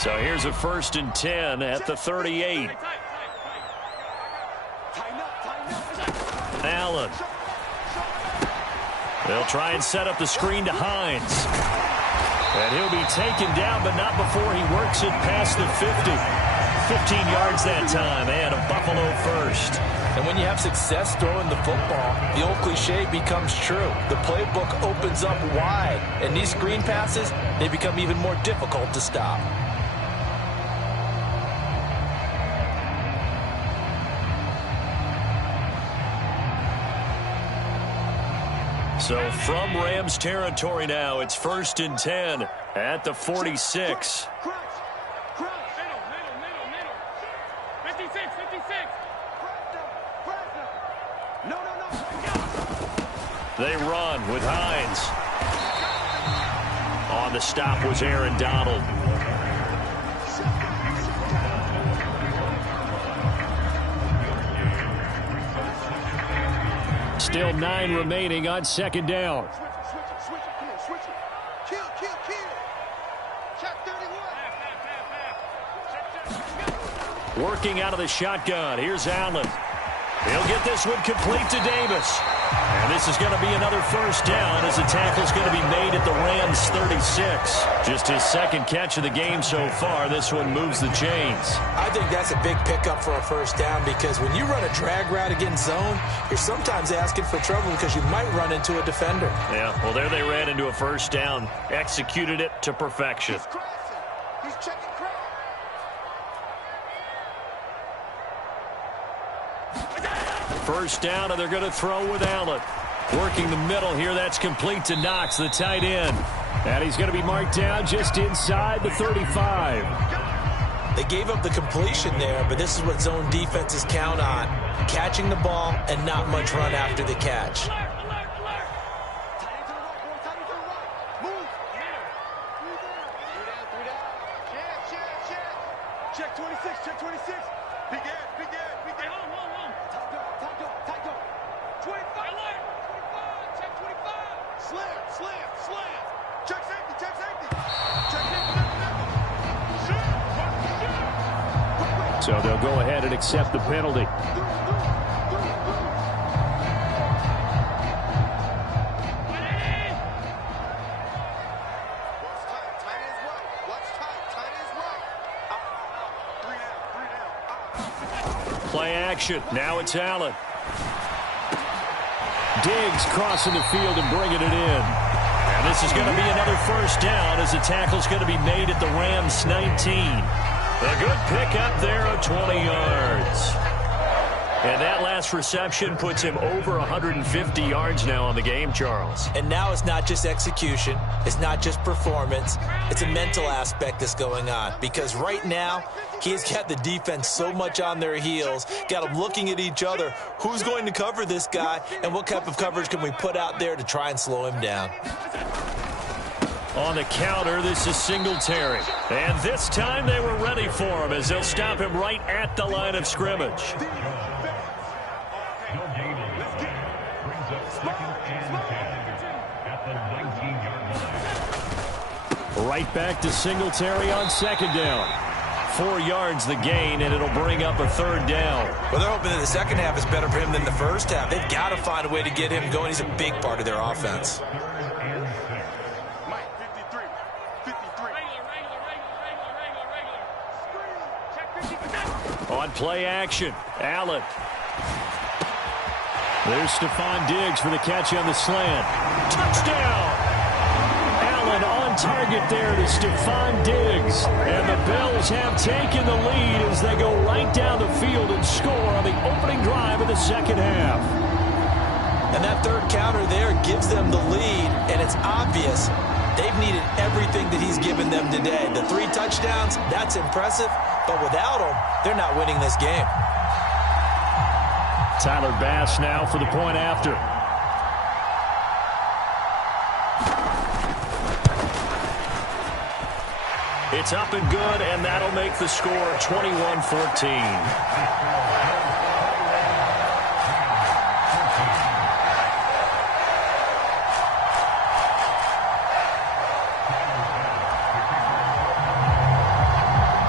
So here's a 1st and 10 at the 38. Allen. They'll try and set up the screen to Hines. And he'll be taken down, but not before he works it past the 50. 15 yards that time, and a Buffalo first. And when you have success throwing the football, the old cliche becomes true. The playbook opens up wide, and these screen passes, they become even more difficult to stop. So from Rams territory now, it's 1st and 10 at the 46. They run with Hines. On the stop was Aaron Donald. Still 9 remaining on second down. Switch it, come on, switch it. Kill. Check 31. Working out of the shotgun. Here's Allen. He'll get this one complete to Davis. And this is going to be another first down as the tackle's going to be made at the Rams 36. Just his second catch of the game so far. This one moves the chains. I think that's a big pickup for a first down because when you run a drag route against zone, you're sometimes asking for trouble because you might run into a defender. Yeah, well, there they ran into a first down. Executed it to perfection. He's checking crowd. First down, and they're going to throw with Allen. Working the middle here, that's complete to Knox, the tight end. And he's going to be marked down just inside the 35. They gave up the completion there, but this is what zone defenses count on. Catching the ball and not much run after the catch. Check 26, check 26. Big air. Tight dog. 25. Check 25. Slam. Check safety. Check safety. So they'll go ahead and accept the penalty. Play action. Now it's Allen. Diggs crossing the field and bringing it in. And this is going to be another first down as the tackle's going to be made at the Rams 19. A good pickup there of 20 yards. And that last reception puts him over 150 yards now on the game, Charles. And now it's not just execution. It's not just performance. It's a mental aspect that's going on. Because right now, he's got the defense so much on their heels, got them looking at each other. Who's going to cover this guy, and what type of coverage can we put out there to try and slow him down? On the counter, this is Singletary. And this time they were ready for him as they'll stop him right at the line of scrimmage. Right back to Singletary on second down. 4 yards the gain, and it'll bring up a 3rd down. Well, they're hoping that the second half is better for him than the first half. They've got to find a way to get him going. He's a big part of their offense. Mike, 53. 53. Check 50%. On play action, Allen. There's Stephon Diggs for the catch on the slant. Touchdown! Allen on target there to Stephon Diggs. And the Bills have taken the lead as they go right down the field and score on the opening drive of the second half. And that third counter there gives them the lead, and it's obvious they've needed everything that he's given them today. The 3 touchdowns, that's impressive, but without him, they're not winning this game. Tyler Bass now for the point after. It's up and good, and that'll make the score 21-14.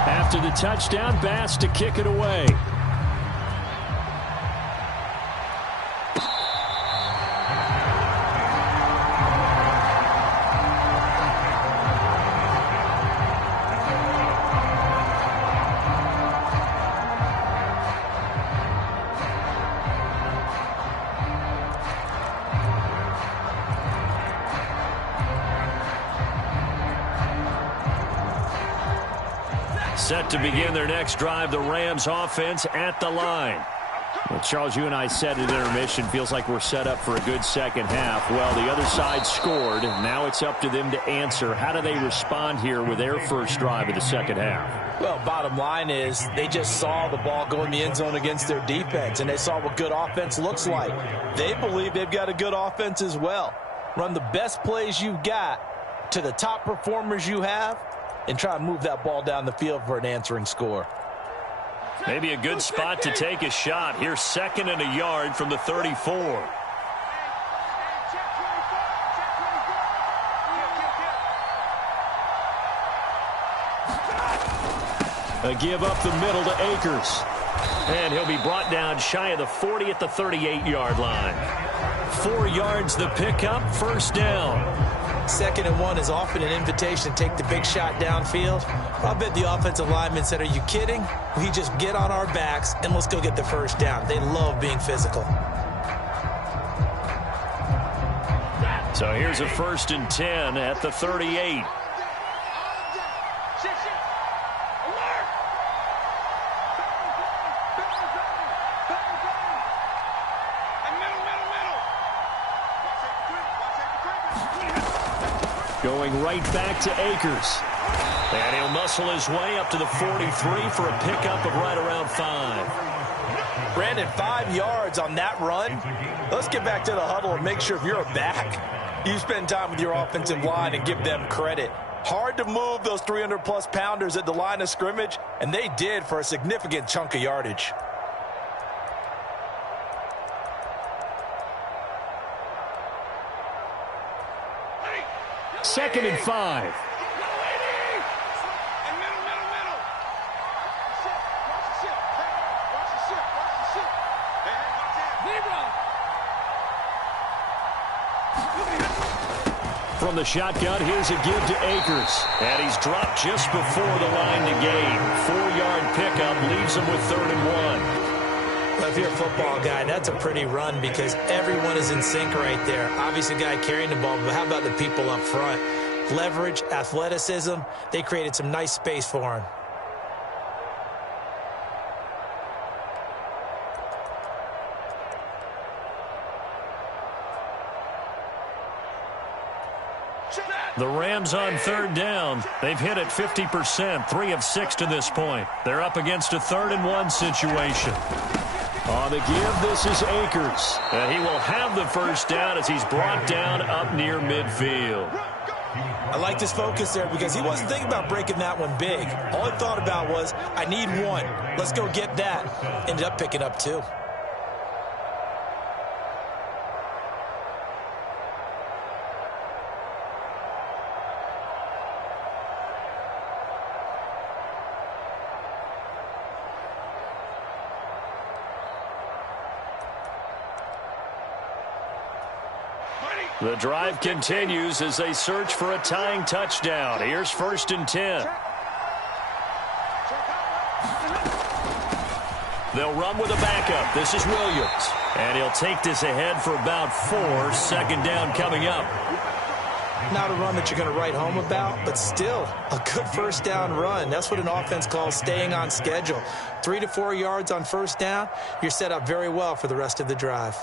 After the touchdown, Bass to kick it away. Set to begin their next drive, the Rams offense at the line. Well, Charles, you and I said at intermission, feels like we're set up for a good second half. Well, the other side scored. Now it's up to them to answer. How do they respond here with their first drive of the second half? Well, bottom line is they just saw the ball go in the end zone against their defense, and they saw what good offense looks like. They believe they've got a good offense as well. Run the best plays you've got to the top performers you have, and try to move that ball down the field for an answering score. Maybe a good spot to take a shot. Here's 2nd and a yard from the 34. A give up the middle to Akers. And he'll be brought down shy of the 40 at the 38-yard line. 4 yards the pickup, 1st down. 2nd and 1 is often an invitation to take the big shot downfield. I bet the offensive lineman said, are you kidding? We just get on our backs and let's go get the 1st down. They love being physical. So here's a 1st and 10 at the 38. Going right back to Akers. And he'll muscle his way up to the 43 for a pickup of right around 5. Brandon, 5 yards on that run. Let's get back to the huddle and make sure if you're a back, you spend time with your offensive line and give them credit. Hard to move those 300-plus pounders at the line of scrimmage, and they did for a significant chunk of yardage. Second and 5. From the shotgun, here's a give to Akers. And he's dropped just before the line to gain. 4-yard pickup leaves him with 3rd and 1. Well, if you're a football guy, that's a pretty run because everyone is in sync right there. Obviously, a guy carrying the ball, but how about the people up front? Leverage, athleticism, they created some nice space for him. The Rams on 3rd down. They've hit it 50%, 3 of 6 to this point. They're up against a 3rd and 1 situation. On the give, this is Akers. And he will have the 1st down as he's brought down up near midfield. I like this focus there because he wasn't thinking about breaking that one big. All he thought about was, I need 1. Let's go get that. Ended up picking up 2. The drive continues as they search for a tying touchdown. Here's 1st and 10. They'll run with a backup. This is Williams. And he'll take this ahead for about 4. 2nd down coming up. Not a run that you're going to write home about, but still a good 1st down run. That's what an offense calls staying on schedule. 3 to 4 yards on 1st down, you're set up very well for the rest of the drive.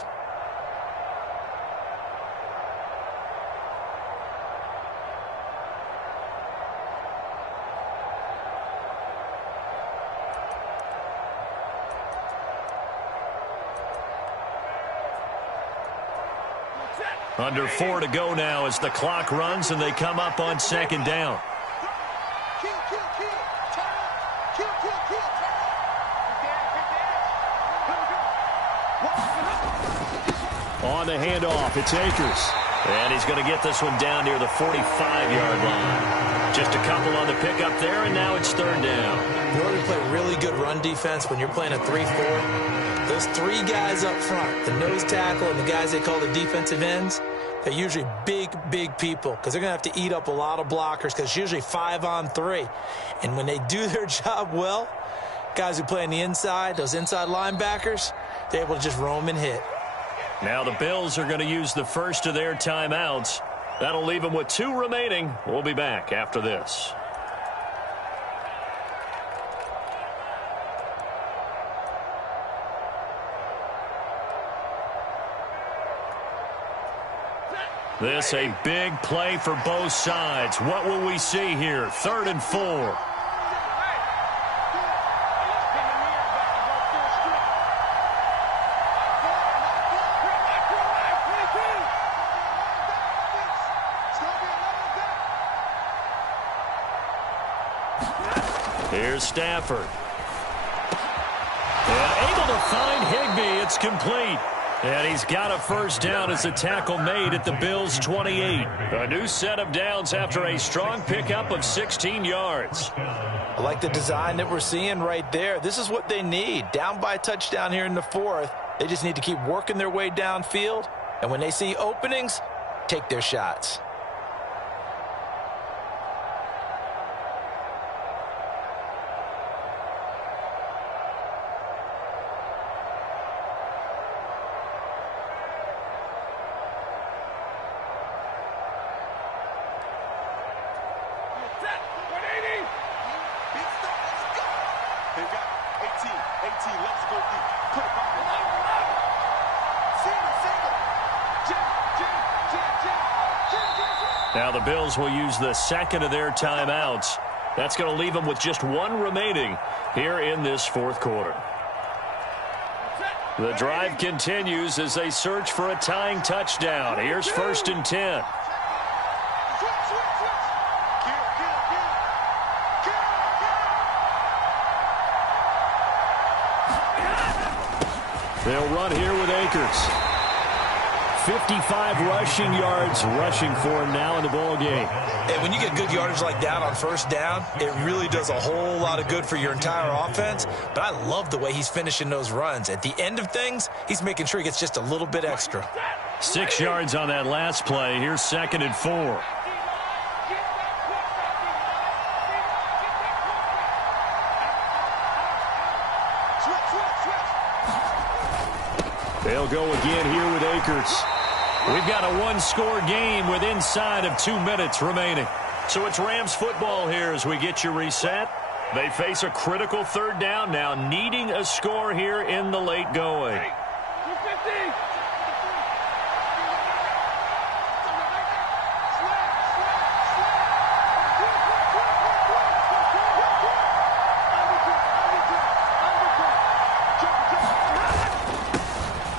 Under 4 to go now as the clock runs and they come up on 2nd down. On the handoff, it's Akers. And he's going to get this one down near the 45-yard line. Just a couple on the pickup there, and now it's 3rd down. In order to play really good run defense when you're playing a 3-4, those 3 guys up front, the nose tackle and the guys they call the defensive ends, they're usually big people because they're going to have to eat up a lot of blockers because it's usually 5 on 3. And when they do their job well, guys who play on the inside, those inside linebackers, they're able to just roam and hit. Now the Bills are going to use the first of their timeouts. That'll leave them with 2 remaining. We'll be back after this. This a big play for both sides. What will we see here? 3rd and 4. Here's Stafford. And able to find Higbee. It's complete. And he's got a 1st down as a tackle made at the Bills' 28. A new set of downs after a strong pickup of 16 yards. I like the design that we're seeing right there. This is what they need. Down by a touchdown here in the 4th. They just need to keep working their way downfield. And when they see openings, take their shots. Now the Bills will use the 2nd of their timeouts. That's going to leave them with just 1 remaining here in this 4th quarter. The drive continues as they search for a tying touchdown. Here's 1st and 10. They'll run here with Akers. 55 rushing yards rushing for him now in the ball game. And when you get good yardage like that on 1st down, it really does a whole lot of good for your entire offense. But I love the way he's finishing those runs. At the end of things, he's making sure he gets just a little bit extra. 6 yards on that last play. Here's 2nd and 4. They'll go again here with Akers. We've got a 1-score game with inside of 2 minutes remaining. So it's Rams football here as we get you reset. They face a critical 3rd down now, needing a score here in the late going.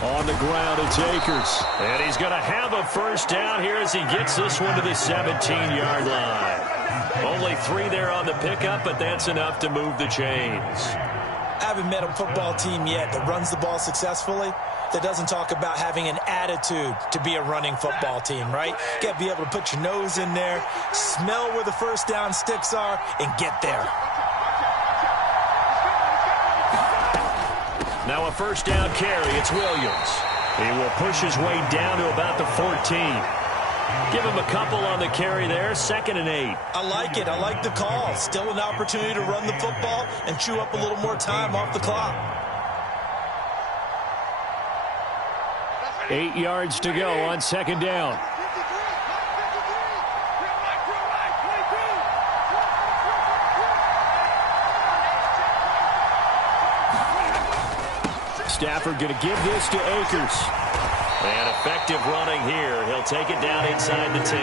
On the ground, it's Akers. And he's going to have a 1st down here as he gets this one to the 17-yard line. Only 3 there on the pickup, but that's enough to move the chains. I haven't met a football team yet that runs the ball successfully that doesn't talk about having an attitude to be a running football team, right? You got to be able to put your nose in there, smell where the 1st down sticks are, and get there. Now a 1st down carry. It's Williams. He will push his way down to about the 14. Give him a couple on the carry there. 2nd and 8. I like it. I like the call. Still an opportunity to run the football and chew up a little more time off the clock. 8 yards to go on 2nd down. Stafford going to give this to Akers. And effective running here. He'll take it down inside the 10.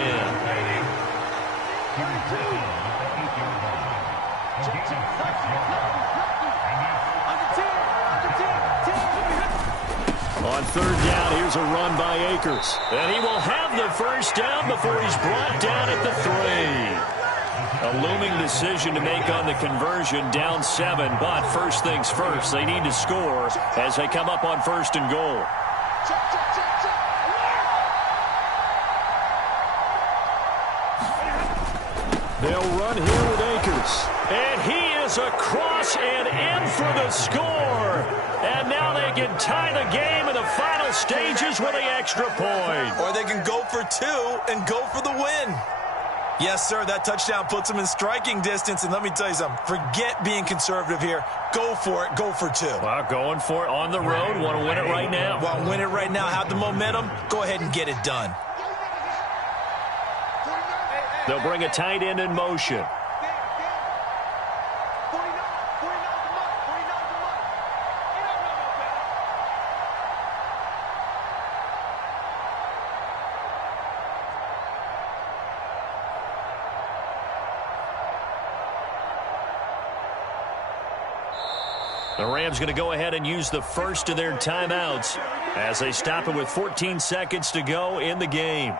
On 3rd down, here's a run by Akers. And he will have the 1st down before he's brought down at the 3. A looming decision to make on the conversion, down 7. But first things first, they need to score as they come up on 1st and goal. They'll run here with Akers. And he is across and in for the score. And now they can tie the game in the final stages with the extra point. Or they can go for 2 and go for the win. Yes, sir, that touchdown puts them in striking distance. And let me tell you something, forget being conservative here. Go for it. Go for 2. Well, going for it on the road. Want to win it right now. Want to win it right now. Have the momentum. Go ahead and get it done. They'll bring a tight end in motion. The Rams going to go ahead and use the first of their timeouts as they stop it with 14 seconds to go in the game.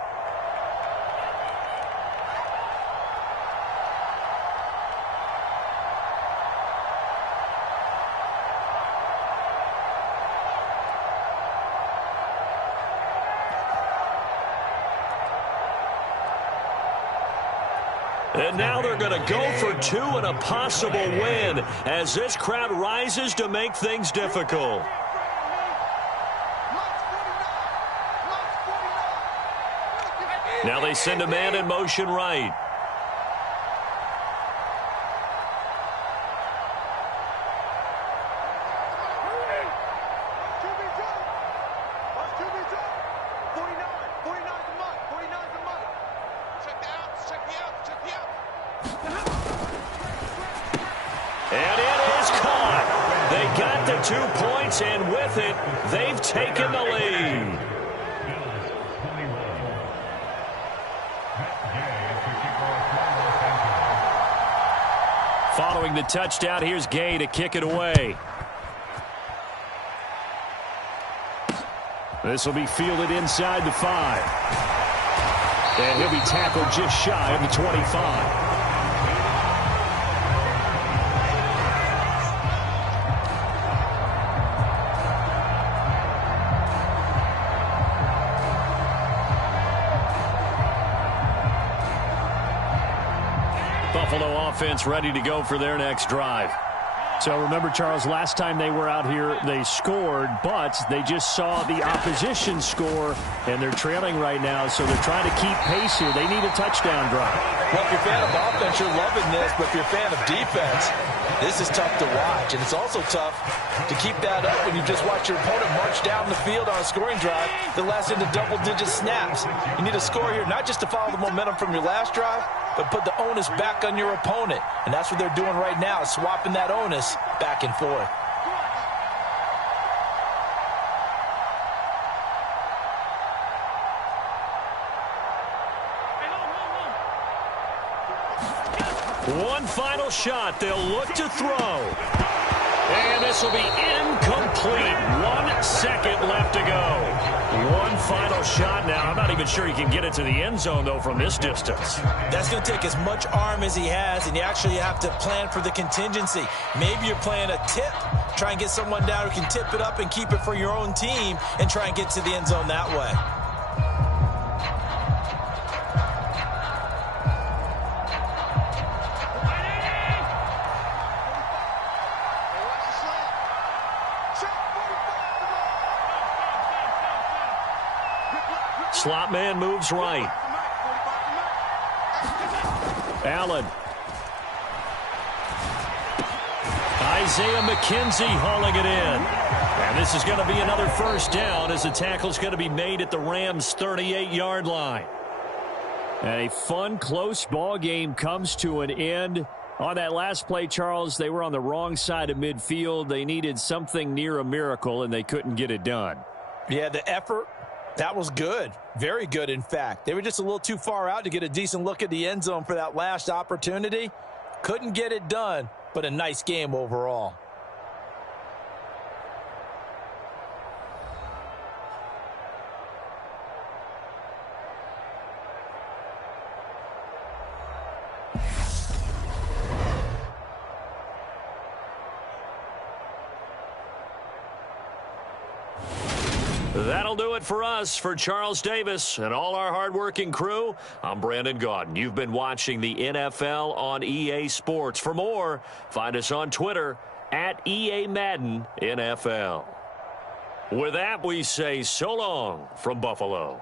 And now they're going to go for 2 and a possible win as this crowd rises to make things difficult. Now they send a man in motion right. And it is caught. They got the 2 points, and with it, they've taken the lead. Following the touchdown, here's Gay to kick it away. This will be fielded inside the 5. And he'll be tackled just shy of the 25. Buffalo offense ready to go for their next drive. So remember, Charles, last time they were out here, they scored, but they just saw the opposition score, and they're trailing right now, so they're trying to keep pace here. They need a touchdown drive. Well, if you're a fan of offense, you're loving this, but if you're a fan of defense, this is tough to watch. And it's also tough to keep that up when you just watch your opponent march down the field on a scoring drive that lasts into double-digit snaps. You need a score here, not just to follow the momentum from your last drive, but put the onus back on your opponent. And that's what they're doing right now, swapping that onus back and forth. One final shot. They'll look to throw. And this will be incomplete. 1 second left to go. One final shot now. I'm not even sure he can get it to the end zone, though, from this distance. That's going to take as much arm as he has, and you actually have to plan for the contingency. Maybe you're playing a tip. Try and get someone down who can tip it up and keep it for your own team and try and get to the end zone that way. Slot man moves right. Allen. Isaiah McKenzie hauling it in. And this is going to be another first down as the tackle's going to be made at the Rams' 38-yard line. And a fun, close ball game comes to an end. On that last play, Charles, they were on the wrong side of midfield. They needed something near a miracle, and they couldn't get it done. Yeah, the effort, that was good. Very good, in fact. They were just a little too far out to get a decent look at the end zone for that last opportunity. Couldn't get it done, but a nice game overall. That'll do it for us. For Charles Davis and all our hardworking crew, I'm Brandon Gaudin. You've been watching the NFL on EA Sports. For more, find us on Twitter at EA Madden NFL. With that, we say so long from Buffalo.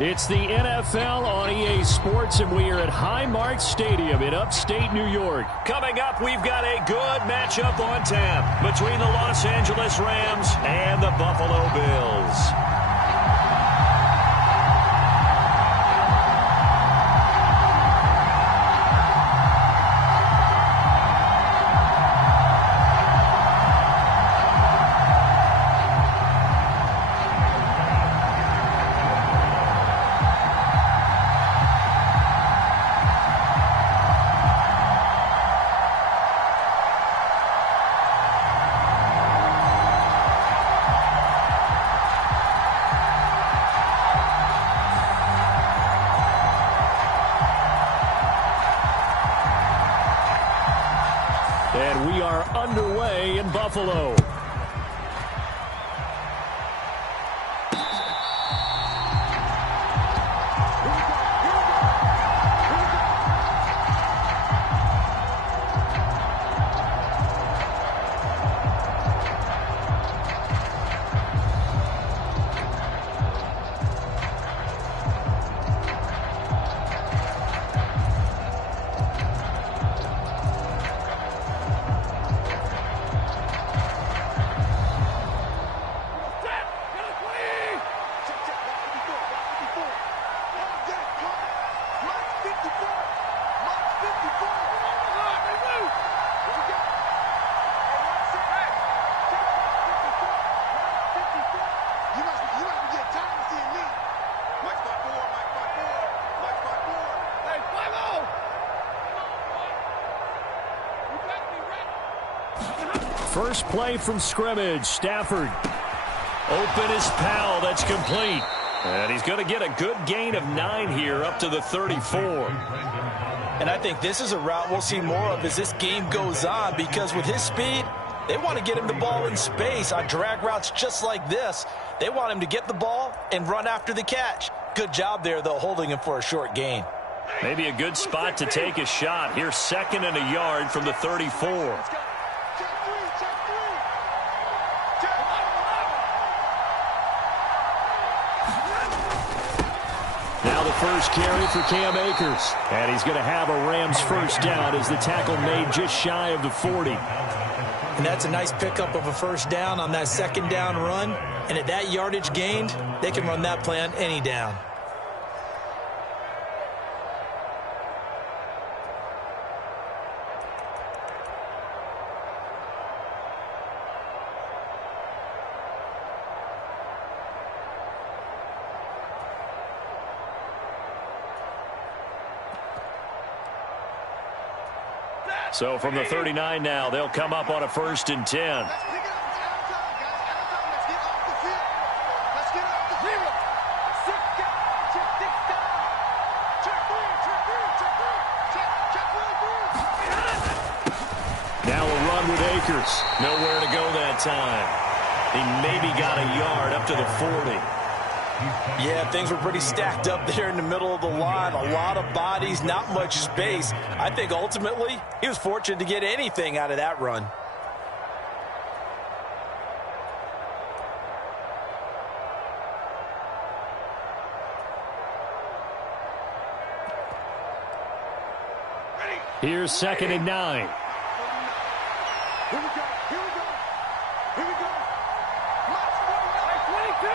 It's the NFL on EA Sports, and we are at Highmark Stadium in upstate New York. Coming up, we've got a good matchup on tap between the Los Angeles Rams and the Buffalo Bills. And we are underway in Buffalo. First play from scrimmage. Stafford. Open is Powell. That's complete. And he's going to get a good gain of 9 here up to the 34. And I think this is a route we'll see more of as this game goes on, because with his speed, they want to get him the ball in space on drag routes just like this. They want him to get the ball and run after the catch. Good job there, though, holding him for a short gain. Maybe a good spot to take a shot. Here's 2nd and a yard from the 34. First carry for Cam Akers. And he's going to have a Rams first down as the tackle made just shy of the 40. And that's a nice pickup of a first down on that 2nd down run. And at that yardage gained, they can run that play on any down. So from the 39 now, they'll come up on a 1st and 10. Now a run with Akers. Nowhere to go that time. He maybe got a yard up to the 40. Yeah, things were pretty stacked up there in the middle of the line. A lot of bodies, not much space. I think ultimately he was fortunate to get anything out of that run. Here's 2nd and 9. Here we go. Here we go. Here we go. March 22.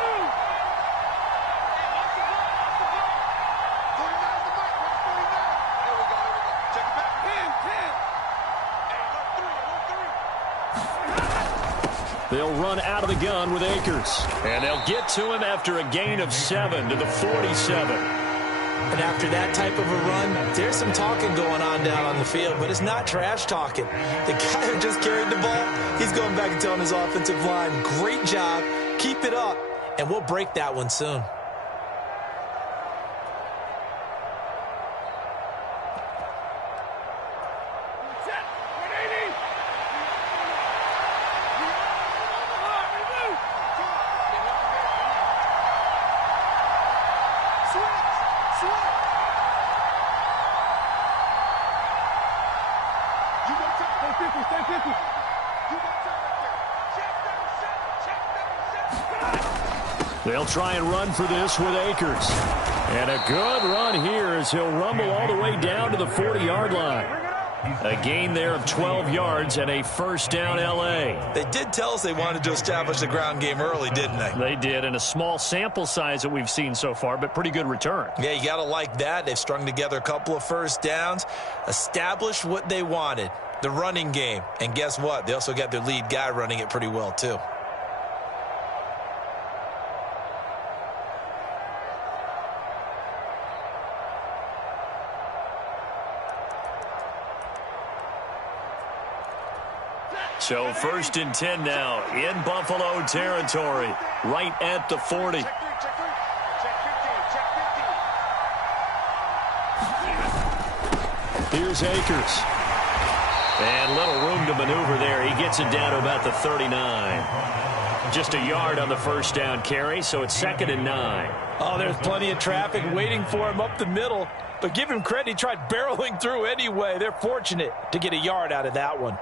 They'll run out of the gun with Akers. And they'll get to him after a gain of 7 to the 47. And after that type of a run, there's some talking going on down on the field, but it's not trash talking. The guy who just carried the ball, he's going back and telling his offensive line, great job, keep it up, and we'll break that one soon. They'll try and run for this with Akers. And a good run here as he'll rumble all the way down to the 40-yard line. A gain there of 12 yards and a first down L.A. They did tell us they wanted to establish the ground game early, didn't they? They did, in a small sample size that we've seen so far, but pretty good return. Yeah, you got to like that. They've strung together a couple of first downs, established what they wanted, the running game. And guess what? They also got their lead guy running it pretty well, too. So 1st and 10 now in Buffalo territory, right at the 40. Here's Akers. And little room to maneuver there. He gets it down to about the 39. Just a yard on the first down carry, so it's 2nd and 9. Oh, there's plenty of traffic waiting for him up the middle. But give him credit, he tried barreling through anyway. They're fortunate to get a yard out of that one.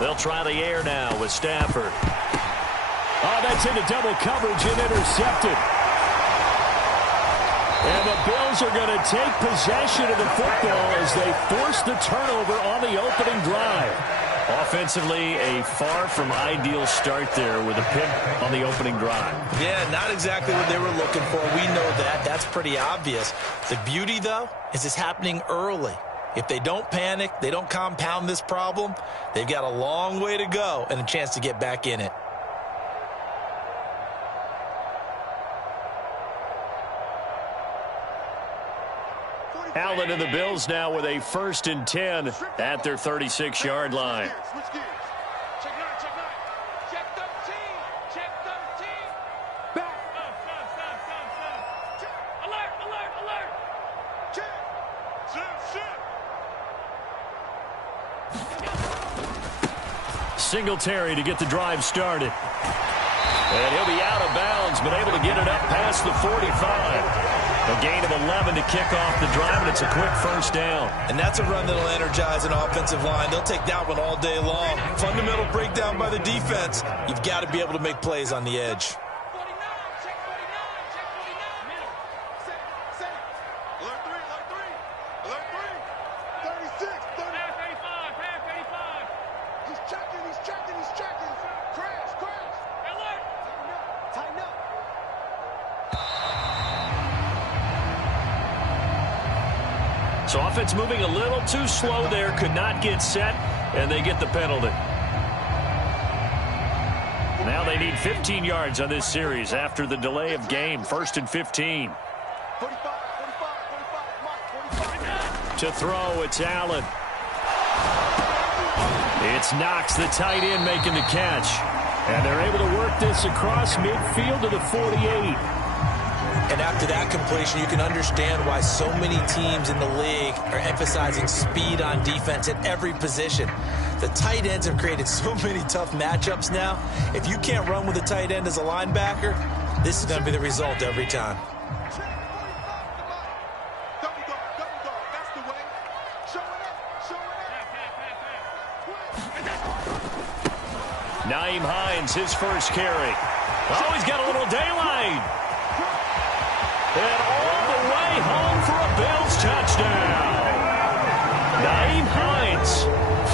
They'll try the air now with Stafford. Oh, that's into double coverage and intercepted. And the Bills are going to take possession of the football as they force the turnover on the opening drive. Offensively, a far from ideal start there with a pick on the opening drive. Yeah, not exactly what they were looking for. We know that. That's pretty obvious. The beauty, though, is it's happening early. If they don't panic, they don't compound this problem, they've got a long way to go and a chance to get back in it. Allen and the Bills now with a 1st and 10 at their 36-yard line. Switch gears. Check 9, check 9. Check 13. Check 13. Back. Stop. Alert. Check. Sit. Singletary to get the drive started. And he'll be out of bounds, but able to get it up past the 45. A gain of 11 to kick off the drive, and it's a quick 1st down. And that's a run that'll energize an offensive line. They'll take that one all day long. Fundamental breakdown by the defense. You've got to be able to make plays on the edge. 49. Check 49. Middle. Set. Alert 3. 36. 35. He's checking. Crash. Alert. Tighten up. So offense moving a little too slow there, could not get set, and they get the penalty. Now they need 15 yards on this series after the delay of game. 1st and 15. 45. To throw, it's Allen. It's Knox, the tight end, making the catch. And they're able to work this across midfield to the 48. And after that completion, you can understand why so many teams in the league are emphasizing speed on defense at every position. The tight ends have created so many tough matchups now. If you can't run with a tight end as a linebacker, this is going to be the result every time. Double dog. That's the way. Show it up. Nyheim Hines, his first carry. Oh, he's got a little daylight. And all the way home for a Bills touchdown. Nyheim Hines,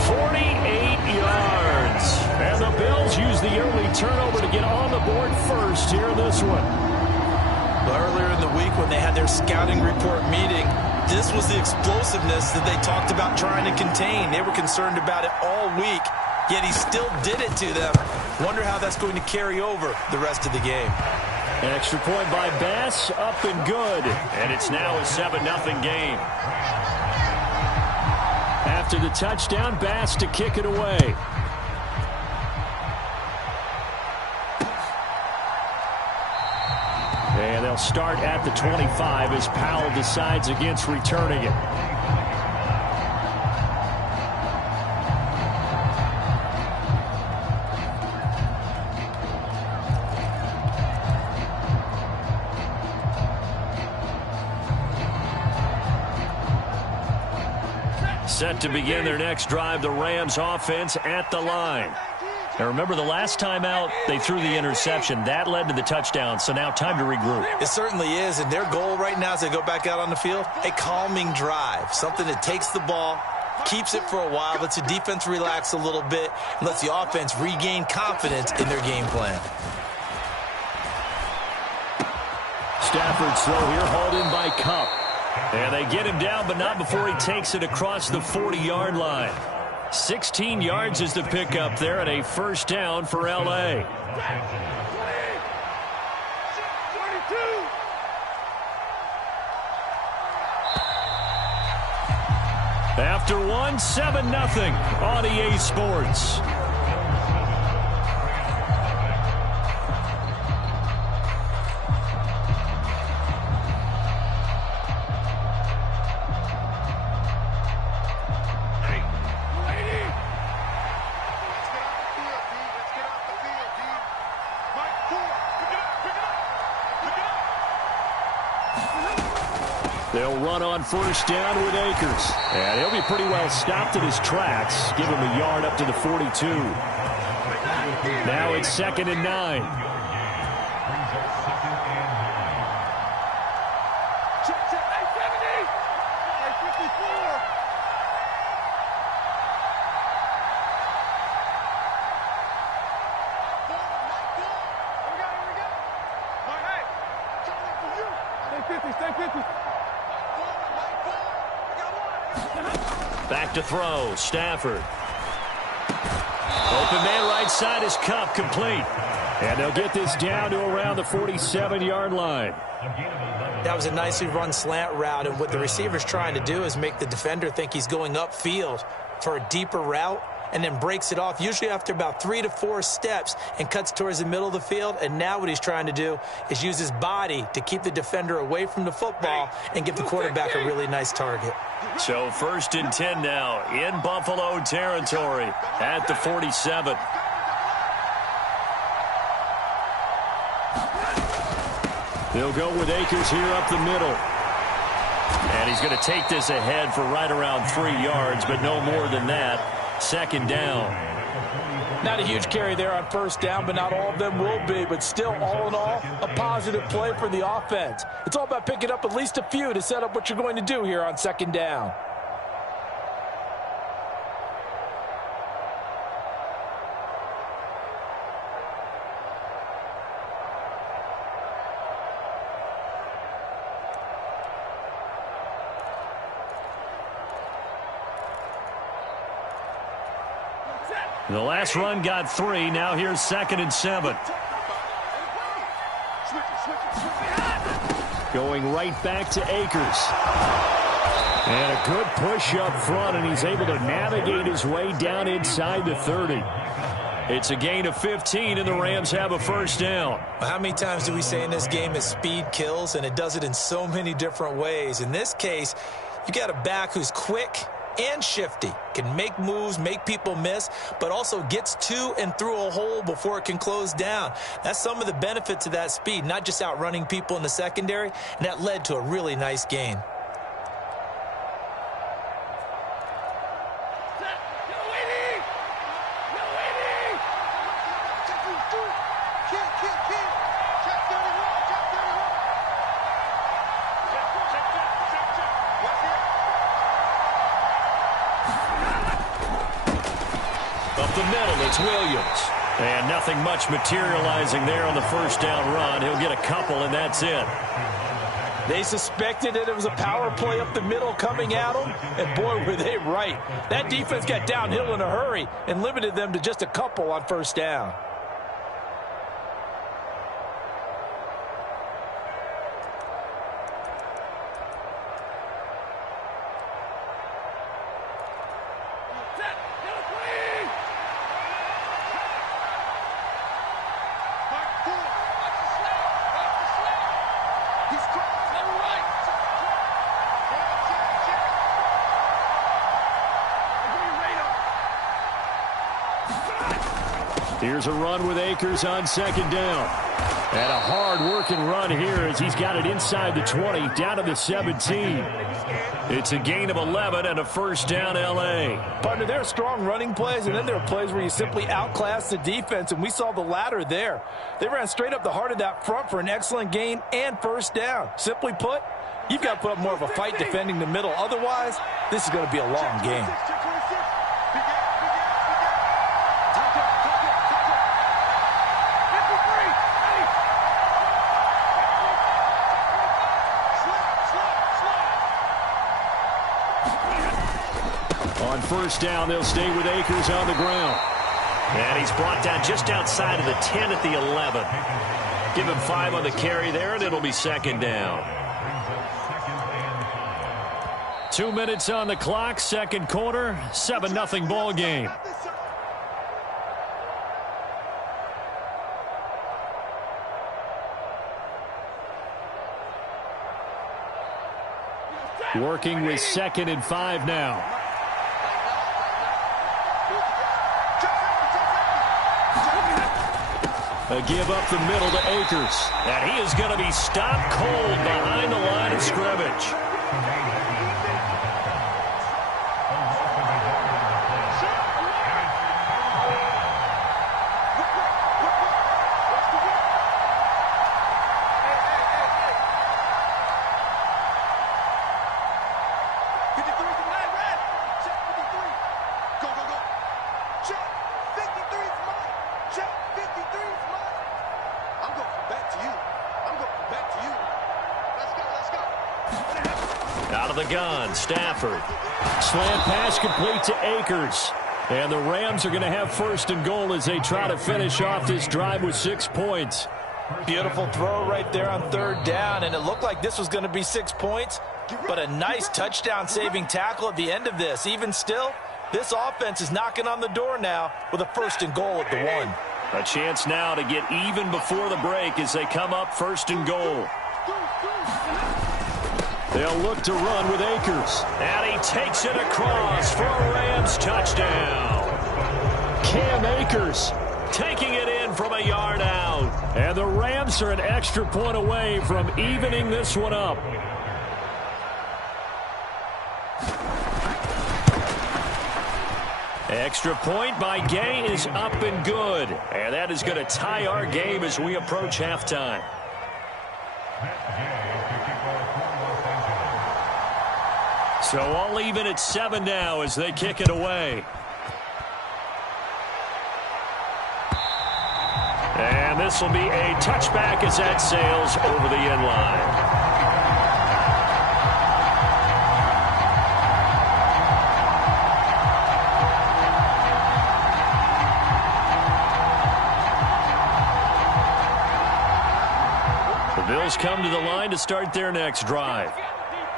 48 yards. And the Bills use the early turnover to get on the board first here in this one. Well, earlier in the week when they had their scouting report meeting, this was the explosiveness that they talked about trying to contain. They were concerned about it all week, yet he still did it to them. Wonder how that's going to carry over the rest of the game. An extra point by Bass, up and good. And it's now a 7-0 game. After the touchdown, Bass to kick it away. And they'll start at the 25 as Powell decides against returning it. Set to begin their next drive, the Rams offense at the line. Now remember, the last time out, they threw the interception. That led to the touchdown, so now time to regroup. It certainly is, and their goal right now as they go back out on the field, a calming drive, something that takes the ball, keeps it for a while, lets the defense relax a little bit, and lets the offense regain confidence in their game plan. Stafford's throw here, hauled in by Kupp. And they get him down, but not before he takes it across the 40-yard line. 16 yards is the pickup there, and a 1st down for L.A. After one, 7-0 on EA Sports. They'll run on 1st down with Akers. And he'll be pretty well stopped in his tracks. Give him a yard up to the 42. Now it's 2nd and 9. Back to throw, Stafford. Open man right side is Kupp, complete. And they'll get this down to around the 47-yard line. That was a nicely run slant route, and what the receiver's trying to do is make the defender think he's going upfield for a deeper route, and then breaks it off, usually after about 3 to 4 steps, and cuts towards the middle of the field. And now what he's trying to do is use his body to keep the defender away from the football and give the quarterback a really nice target. So 1st and 10 now in Buffalo territory at the 47. They'll go with Akers here up the middle. And he's going to take this ahead for right around 3 yards, but no more than that. 2nd down. Not a huge carry there on 1st down, but not all of them will be. But still, all in all, a positive play for the offense. It's all about picking up at least a few to set up what you're going to do here on 2nd down. The last run got 3. Now here's 2nd and 7. Going right back to Akers. And a good push up front, and he's able to navigate his way down inside the 30. It's a gain of 15, and the Rams have a 1st down. How many times do we say in this game that speed kills, and it does it in so many different ways? In this case, you got a back who's quick and shifty, can make moves, make people miss, but also gets to and through a hole before it can close down. That's some of the benefits of that speed, not just outrunning people in the secondary, and that led to a really nice gain. Up the middle, it's Williams. And nothing much materializing there on the 1st down run. He'll get a couple, and that's it. They suspected that it was a power play up the middle coming at them, and boy, were they right. That defense got downhill in a hurry and limited them to just a couple on 1st down. Here's a run with Akers on 2nd down. And a hard-working run here as he's got it inside the 20, down to the 17. It's a gain of 11 and a 1st down L.A. Partner, there are strong running plays, and then there are plays where you simply outclass the defense, and we saw the latter there. They ran straight up the heart of that front for an excellent gain and 1st down. Simply put, you've got to put up more of a fight defending the middle. Otherwise, this is going to be a long game. On 1st down, they'll stay with Akers on the ground. And he's brought down just outside of the 10 at the 11. Give him 5 on the carry there, and it'll be 2nd down. 2 minutes on the clock, 2nd quarter, 7-0 ball game. Working with 2nd and 5 now. A give up the middle to Akers. And he is going to be stopped cold behind the line of scrimmage. Out of the gun, Stafford. Slant pass complete to Akers. And the Rams are going to have first and goal as they try to finish off this drive with 6 points. Beautiful throw right there on third down, and it looked like this was going to be 6 points, but a nice touchdown-saving tackle at the end of this. Even still, this offense is knocking on the door now with a first and goal at the 1. A chance now to get even before the break as they come up first and goal. They'll look to run with Akers. And he takes it across for a Rams touchdown. Cam Akers taking it in from a yard out. And the Rams are an extra point away from evening this one up. Extra point by Gay is up and good. And that is going to tie our game as we approach halftime. So all even at 7 now as they kick it away. And this will be a touchback as that sails over the end line. The Bills come to the line to start their next drive.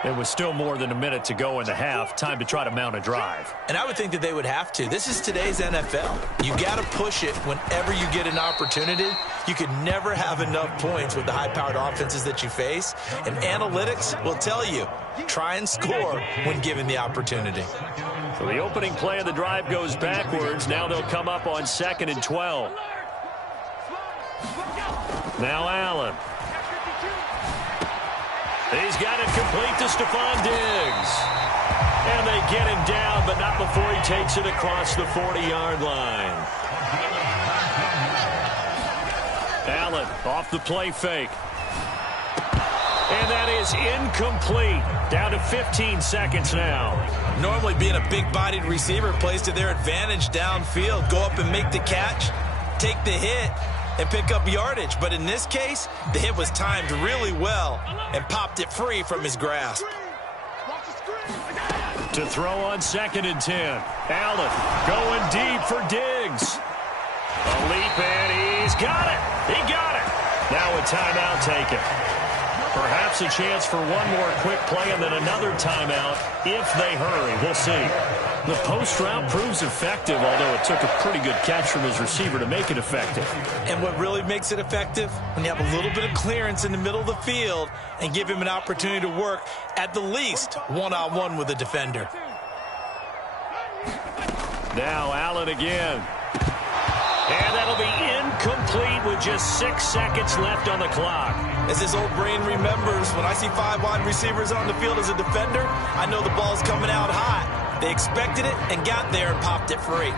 There was still more than a minute to go in the half. Time to try to mount a drive. And I would think that they would have to. This is today's NFL. You got to push it whenever you get an opportunity. You could never have enough points with the high-powered offenses that you face. And analytics will tell you, try and score when given the opportunity. So the opening play of the drive goes backwards. Now they'll come up on 2nd and 12. Now Allen. He's got it complete to Stephon Diggs. And they get him down, but not before he takes it across the 40-yard line. Allen off the play fake. And that is incomplete. Down to 15 seconds now. Normally being a big-bodied receiver plays to their advantage downfield. Go up and make the catch, take the hit, and pick up yardage. But in this case, the hit was timed really well and popped it free from his grasp. To throw on 2nd and 10. Allen going deep for Diggs. A leap, and he's got it. He got it. Now a timeout taken. Perhaps a chance for one more quick play and then another timeout if they hurry. We'll see. The post route proves effective, although it took a pretty good catch from his receiver to make it effective. And what really makes it effective? When you have a little bit of clearance in the middle of the field and give him an opportunity to work at the least one-on-one with the defender. Now Allen again. And that'll be incomplete with just 6 seconds left on the clock. As his old brain remembers, when I see 5 wide receivers on the field as a defender, I know the ball's coming out hot. They expected it and got there and popped it free.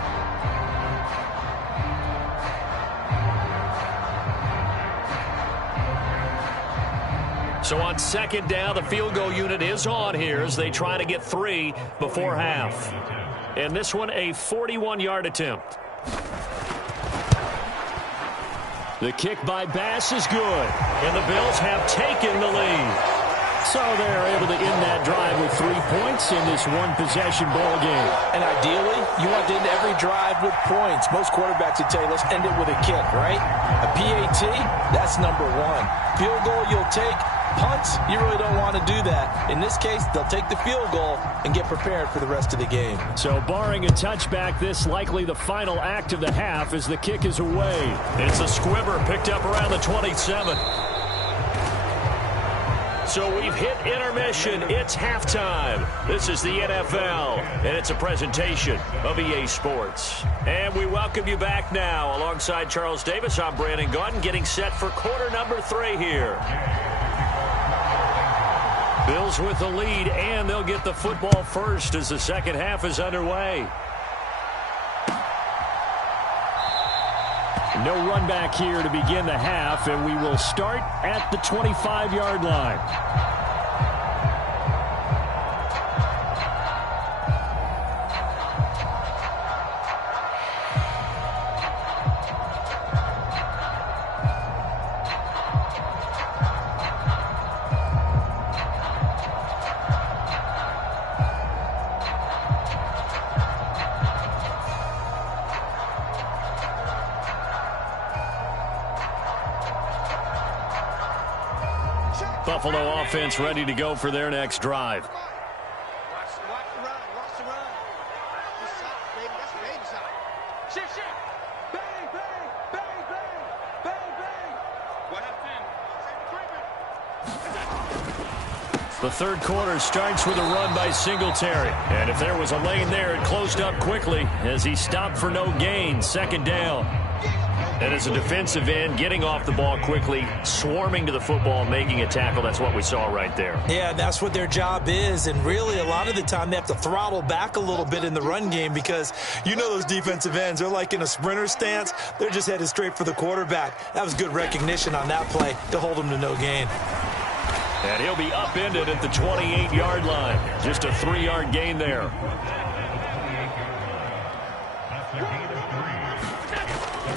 So on 2nd down, the field goal unit is on here as they try to get 3 before half. And this one, a 41-yard attempt. The kick by Bass is good, and the Bills have taken the lead. So they're able to end that drive with 3 points in this one-possession ball game. And ideally, you want to end every drive with points. Most quarterbacks would tell you, let's end it with a kick, right? A PAT, that's number 1. Field goal, you'll take. Punts, you really don't want to do that. In this case, they'll take the field goal and get prepared for the rest of the game. So barring a touchback, this likely the final act of the half as the kick is away. It's a squibber picked up around the 27. So we've hit intermission. It's halftime. This is the NFL, and it's a presentation of EA Sports. And we welcome you back now. Alongside Charles Davis, I'm Brandon Gaudin, getting set for quarter number 3 here. Bills with the lead, and they'll get the football first as the second half is underway. No run back here to begin the half, and we will start at the 25-yard line. Buffalo offense ready to go for their next drive. Watch the run. Watch the run. Just stop, baby. That's baby side. Shift. Bang, bang, bang, bang, bang, bang. What happened? The third quarter starts with a run by Singletary. And if there was a lane there, it closed up quickly as he stopped for no gain. Second down. And as a defensive end, getting off the ball quickly, swarming to the football, making a tackle. That's what we saw right there. Yeah, that's what their job is. And really, a lot of the time, they have to throttle back a little bit in the run game because you know those defensive ends, they're like in a sprinter stance. They're just headed straight for the quarterback. That was good recognition on that play to hold them to no gain. And he'll be upended at the 28-yard line. Just a 3-yard gain there.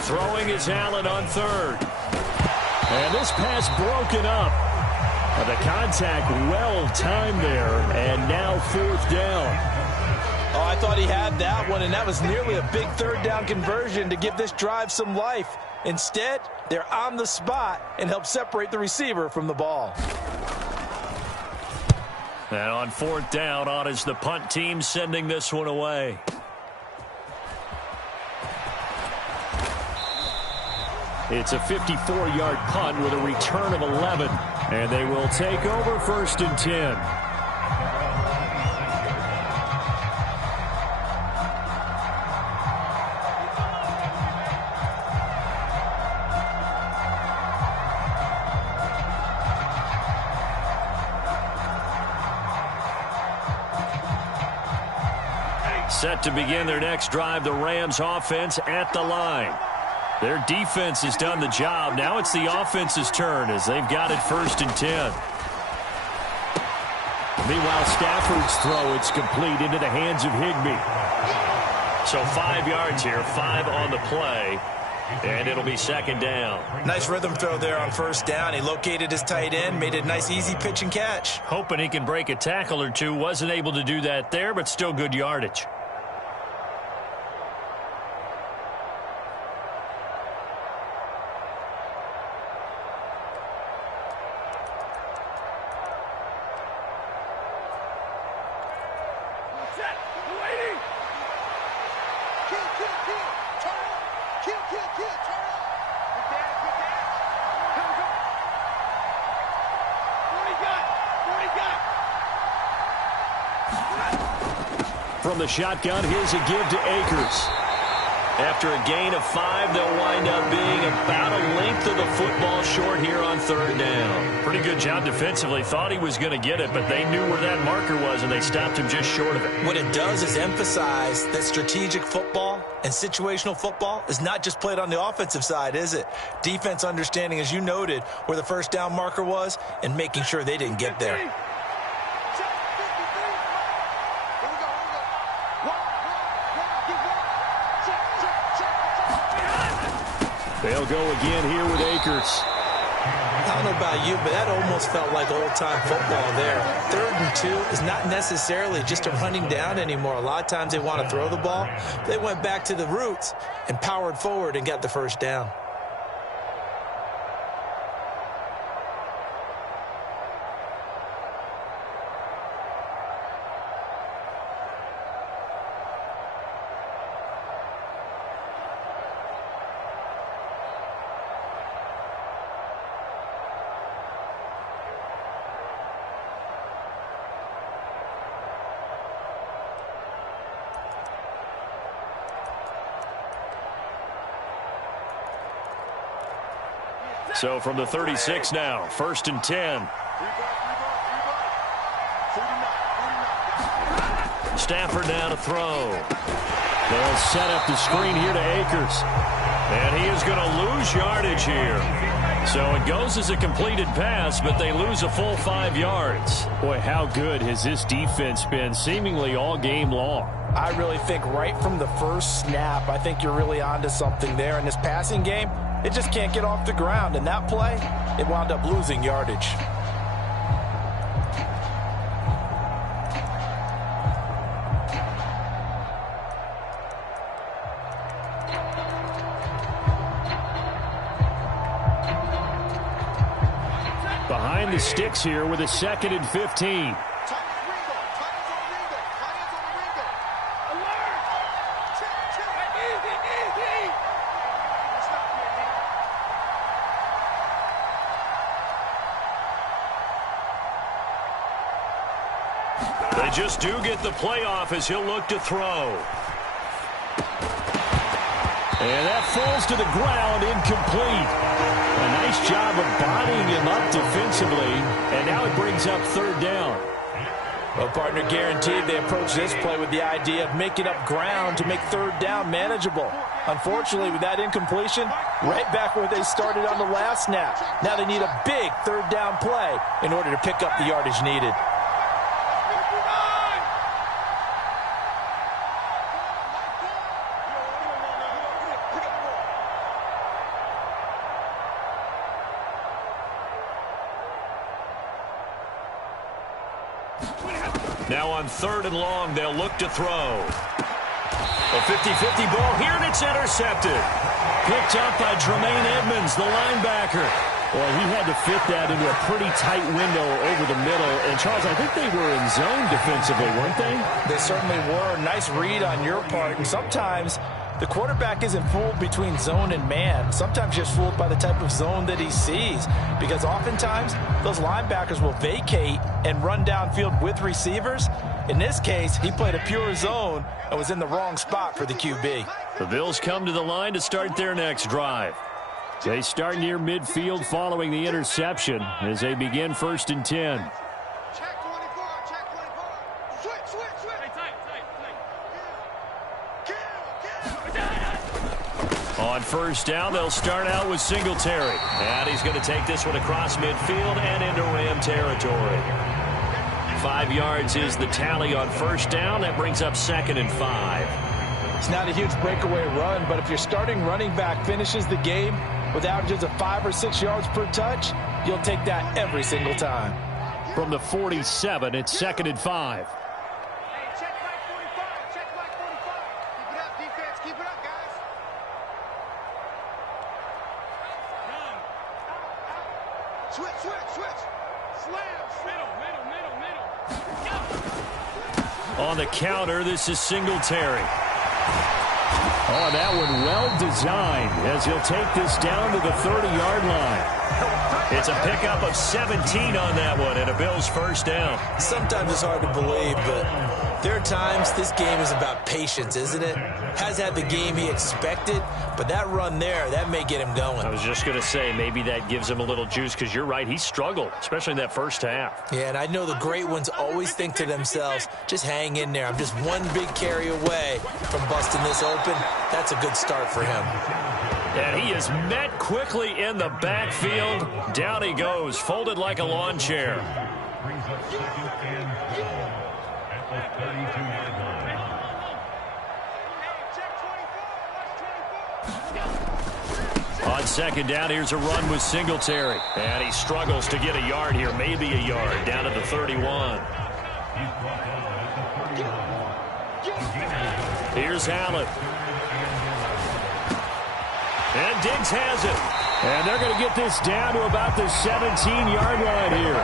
Throwing is Allen on third. And this pass broken up. The contact well timed there. And now fourth down. Oh, I thought he had that one, and that was nearly a big third down conversion to give this drive some life. Instead, they're on the spot and help separate the receiver from the ball. And on fourth down, on is the punt team sending this one away. It's a 54-yard punt with a return of 11. And they will take over first and 10. Set to begin their next drive, the Rams offense at the line. Their defense has done the job. Now it's the offense's turn as they've got it first and 10. Meanwhile, Stafford's throw, it's complete into the hands of Higbee. So 5 yards here, 5 on the play, and it'll be second down. Nice rhythm throw there on first down. He located his tight end, made it a nice easy pitch and catch. Hoping he can break a tackle or two. Wasn't able to do that there, but still good yardage. From the shotgun, here's a give to Akers. After a gain of 5, they'll wind up being about a length of the football short here on third down. Pretty good job defensively. Thought he was going to get it, but they knew where that marker was, and they stopped him just short of it. What it does is emphasize that strategic football and situational football is not just played on the offensive side, is it? Defense understanding, as you noted, where the first down marker was and making sure they didn't get there. They'll go again here with Akers. I don't know about you, but that almost felt like old-time football there. 3rd and 2 is not necessarily just a running down anymore. A lot of times they want to throw the ball. They went back to the roots and powered forward and got the first down. So from the 36 now, first and 10. Stafford now to throw. They'll set up the screen here to Akers. And he is going to lose yardage here. So it goes as a completed pass, but they lose a full 5 yards. Boy, how good has this defense been seemingly all game long? I really think right from the first snap, I think you're really onto something there in this passing game. It just can't get off the ground. And that play, it wound up losing yardage. Behind find the sticks here with a 2nd and 15. They just do get the playoff as he'll look to throw. And that falls to the ground, incomplete. A nice job of bodying him up defensively, and now it brings up 3rd down. Well, partner, guaranteed they approach this play with the idea of making up ground to make 3rd down manageable. Unfortunately, with that incompletion, right back where they started on the last snap. Now they need a big 3rd down play in order to pick up the yardage needed. Now on 3rd and long, they'll look to throw. A 50-50 ball here, and it's intercepted. Picked up by Tremaine Edmonds, the linebacker. Well, he had to fit that into a pretty tight window over the middle. And, Charles, I think they were in zone defensively, weren't they? They certainly were. Nice read on your part. And sometimes the quarterback isn't fooled between zone and man. Sometimes just fooled by the type of zone that he sees. Because oftentimes, those linebackers will vacate and run downfield with receivers. In this case, he played a pure zone and was in the wrong spot for the QB. The Bills come to the line to start their next drive. They start near midfield following the interception as they begin 1st and 10. Check 24, check 24. Switch. Kill. On 1st down, they'll start out with Singletary. And he's going to take this one across midfield and into Ram territory. 5 yards is the tally on 1st down. That brings up 2nd and 5. It's not a huge breakaway run, but if your starting running back finishes the game with averages of 5 or 6 yards per touch, you'll take that every single time. From the 47, it's 2nd and 5. Hey, check back 45, check back 45. Keep it up, defense, keep it up, guys. Switch. Slam. Middle. On the counter, this is Singletary. Oh, that one well designed as he'll take this down to the 30-yard line. It's a pickup of 17 on that one and a Bills 1st down. Sometimes it's hard to believe, but there are times this game is about patience, isn't it? Has had the game he expected, but that run there, that may get him going. I was just going to say, maybe that gives him a little juice because you're right, he struggled, especially in that 1st half. Yeah, and I know the great ones always think to themselves, just hang in there. I'm just one big carry away from busting this open. That's a good start for him. And he is met quickly in the backfield. Down he goes, folded like a lawn chair. On 2nd down, here's a run with Singletary. And he struggles to get a yard here, maybe a yard, down to the 31. Here's Allen. And Diggs has it. And they're going to get this down to about the 17-yard line here.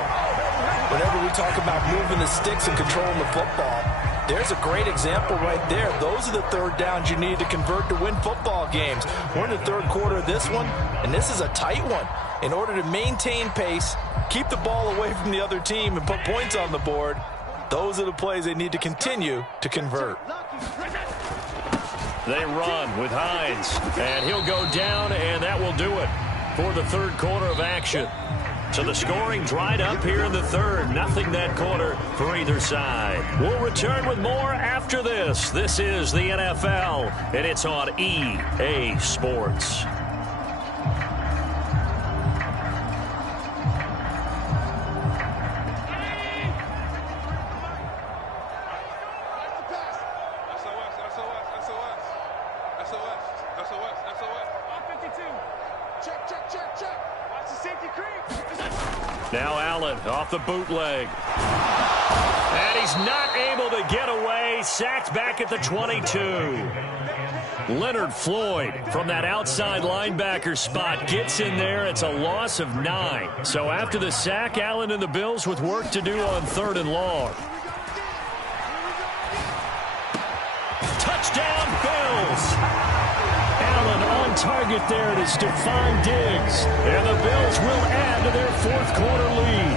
Whenever we talk about moving the sticks and controlling the football, there's a great example right there. Those are the 3rd downs you need to convert to win football games. We're in the 3rd quarter of this one, and this is a tight one. In order to maintain pace, keep the ball away from the other team, and put points on the board, those are the plays they need to continue to convert. They run with Hines, and he'll go down, and that will do it for the 3rd quarter of action. So the scoring dried up here in the 3rd. Nothing that quarter for either side. We'll return with more after this. This is the NFL, and it's on EA Sports. Now Allen off the bootleg. And he's not able to get away. he's sacked back at the 22. Leonard Floyd from that outside linebacker spot gets in there. It's a loss of 9. So after the sack, Allen and the Bills with work to do on 3rd and long. Touchdown, Bills! Allen on target there to Stephon Diggs. And the Bills will add to their 4th quarter lead.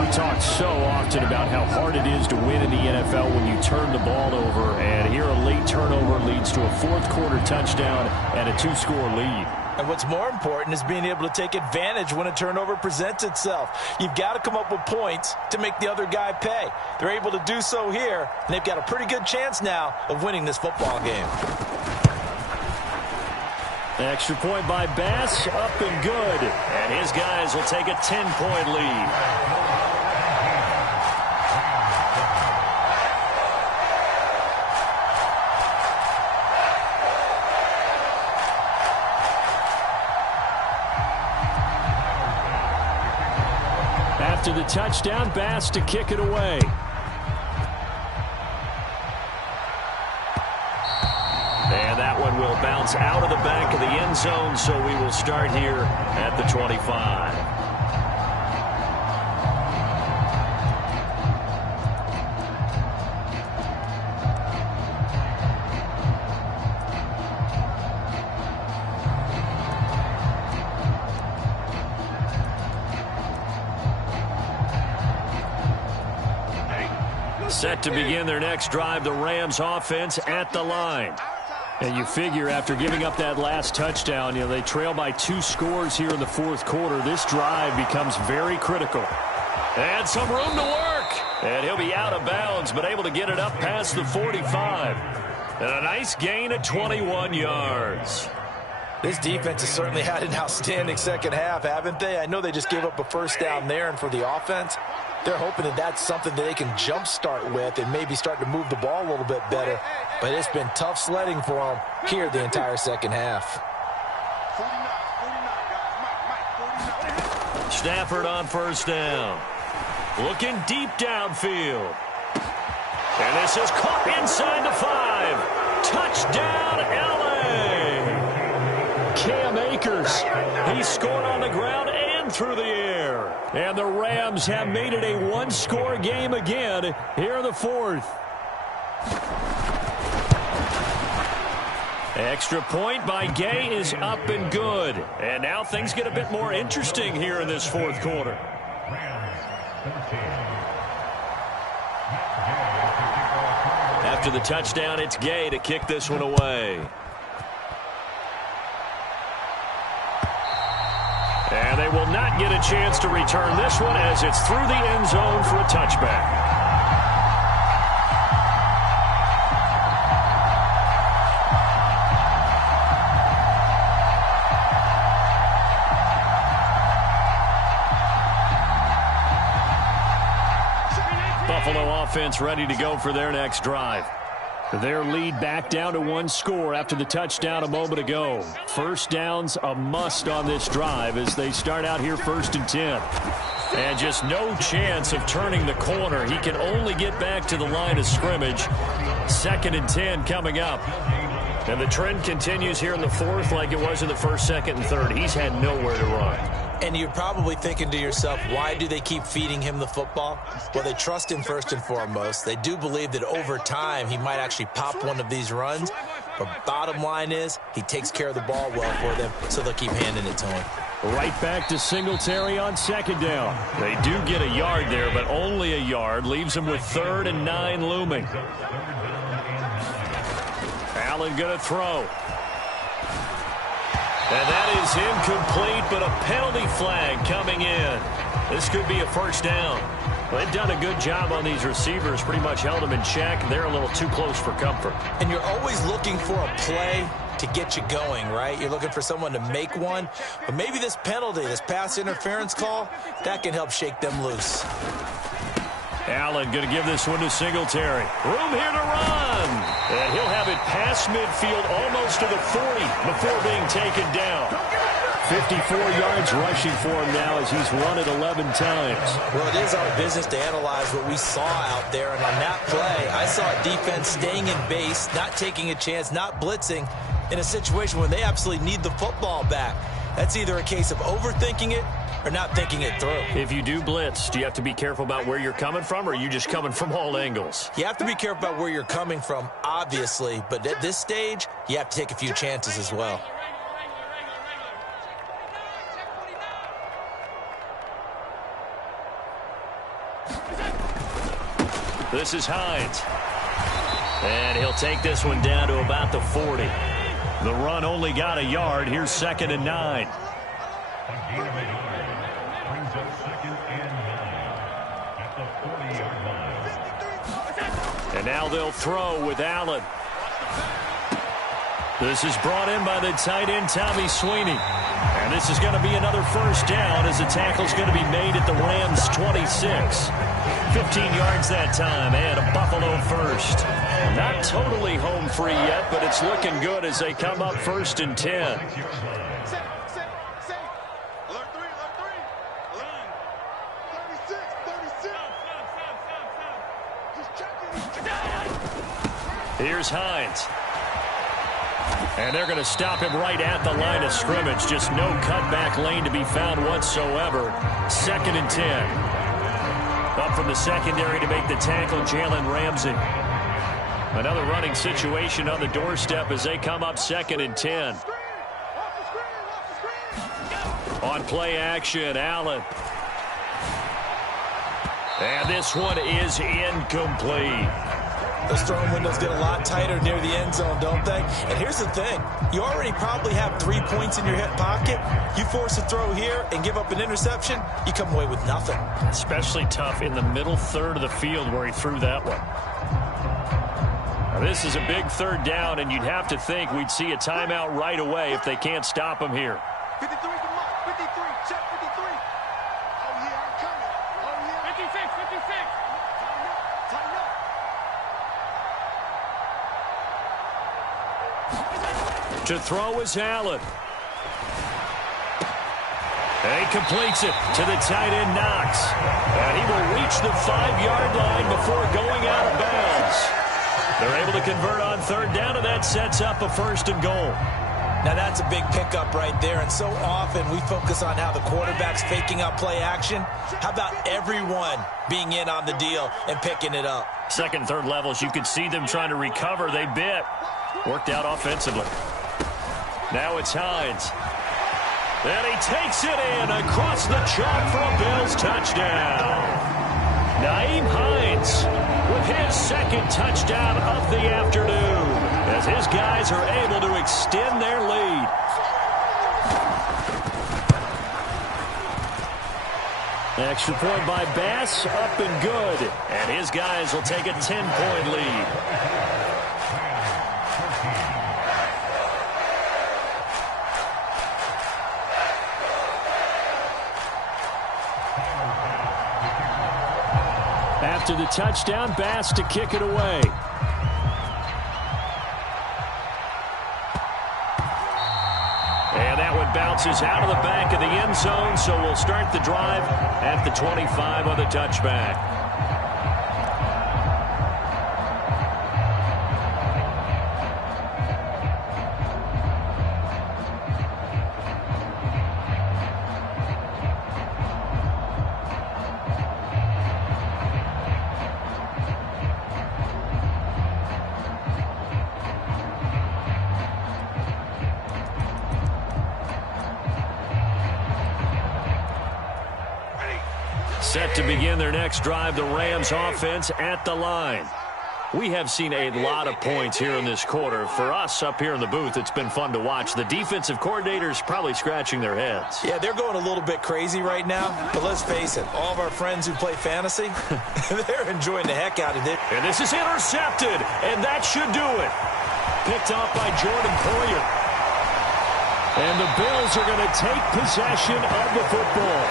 We talk so often about how hard it is to win in the NFL when you turn the ball over. And here a late turnover leads to a 4th quarter touchdown and a 2-score lead. And what's more important is being able to take advantage when a turnover presents itself. You've got to come up with points to make the other guy pay. They're able to do so here, and they've got a pretty good chance now of winning this football game. Extra point by Bass, up and good. And his guys will take a 10-point lead. After the touchdown, Bass to kick it away. And that one will bounce out of the back of the end zone, so we will start here at the 25. Set to begin their next drive, the Rams offense at the line. And you figure after giving up that last touchdown, they trail by 2 scores here in the 4th quarter. This drive becomes very critical. And some room to work. And he'll be out of bounds, but able to get it up past the 45. And a nice gain of 21 yards. This defense has certainly had an outstanding second half, haven't they? I know they just gave up a first down there, and for the offense, they're hoping that that's something that they can jumpstart with and maybe start to move the ball a little bit better. But it's been tough sledding for them here the entire second half. Stafford on first down. Looking deep downfield. And this is caught inside the 5. Touchdown, L.A. Cam Akers. He scored on the ground and through the air. And the Rams have made it a 1-score game again here in the 4th. Extra point by Gay is up and good. And now things get a bit more interesting here in this 4th quarter. After the touchdown, it's Gay to kick this one away. And they will not get a chance to return this one as it's through the end zone for a touchback. Buffalo offense ready to go for their next drive. Their lead back down to 1 score after the touchdown a moment ago. First down's a must on this drive as they start out here 1st and 10. And just no chance of turning the corner. He can only get back to the line of scrimmage. 2nd and 10 coming up. And the trend continues here in the 4th like it was in the 1st, 2nd, and 3rd. He's had nowhere to run. And you're probably thinking to yourself, why do they keep feeding him the football? Well, they trust him first and foremost. They do believe that over time he might actually pop one of these runs. But bottom line is he takes care of the ball well for them, so they'll keep handing it to him. Right back to Singletary on 2nd down. They do get a yard there, but only a yard. Leaves them with 3rd and 9 looming. Allen going to throw. And that is incomplete, but a penalty flag coming in. This could be a first down. Well, they've done a good job on these receivers, pretty much held them in check. They're a little too close for comfort. And you're always looking for a play to get you going, right? You're looking for someone to make one. But maybe this penalty, this pass interference call, that can help shake them loose. Allen going to give this one to Singletary. Room here to run. And he'll have it past midfield almost to the 40 before being taken down. 54 yards rushing for him now as he's run it 11 times. Well, it is our business to analyze what we saw out there. And on that play, I saw a defense staying in base, not taking a chance, not blitzing in a situation where they absolutely need the football back. That's either a case of overthinking it or not thinking it through. If you do blitz, do you have to be careful about where you're coming from, or are you just coming from all angles? You have to be careful about where you're coming from, obviously. But at this stage, you have to take a few chances as well. This is Hines. And he'll take this one down to about the 40. The run only got a yard. Here's 2nd and 9. And now they'll throw with Allen. This is brought in by the tight end, Tommy Sweeney. And this is going to be another first down as the tackle's going to be made at the Rams' 26. 15 yards that time, and a Buffalo first. Not totally home free yet, but it's looking good as they come up 1st and 10. Here's Hines. And they're going to stop him right at the line of scrimmage. Just no cutback lane to be found whatsoever. 2nd and 10. Up from the secondary to make the tackle, Jalen Ramsey. Another running situation on the doorstep as they come up 2nd and 10. On play action, Allen. And this one is incomplete. Those throwing windows get a lot tighter near the end zone, don't they? And here's the thing. You already probably have 3 points in your hip pocket. You force a throw here and give up an interception, you come away with nothing. Especially tough in the middle third of the field where he threw that one. Now, this is a big 3rd down, and you'd have to think we'd see a timeout right away if they can't stop him here. 53 to Mike. 53. Check 53. Oh, yeah, I'm coming. Oh, yeah. 56. 56. Tighten up. To throw is Allen. And he completes it to the tight end, Knox. And he will reach the 5-yard line before going out of bounds. They're able to convert on 3rd down, and that sets up a 1st and goal. Now that's a big pickup right there, and so often we focus on how the quarterback's faking out play action. How about everyone being in on the deal and picking it up? 2nd, 3rd levels, you could see them trying to recover. They bit. Worked out offensively. Now it's Hines. And he takes it in across the chalk for a Bills touchdown. Nyheim Hines with his 2nd touchdown of the afternoon as his guys are able to extend their lead. Extra point by Bass, up and good. And his guys will take a 10-point lead. After the touchdown, Bass to kick it away. And that one bounces out of the back of the end zone, so we'll start the drive at the 25 on the touchback. Set to begin their next drive, the Rams offense at the line. We have seen a lot of points here in this quarter. For us up here in the booth, it's been fun to watch. The defensive coordinators probably scratching their heads. Yeah, they're going a little bit crazy right now. But let's face it, all of our friends who play fantasy, they're enjoying the heck out of it. And this is intercepted, and that should do it. Picked off by Jordan Poyer. And the Bills are going to take possession of the football.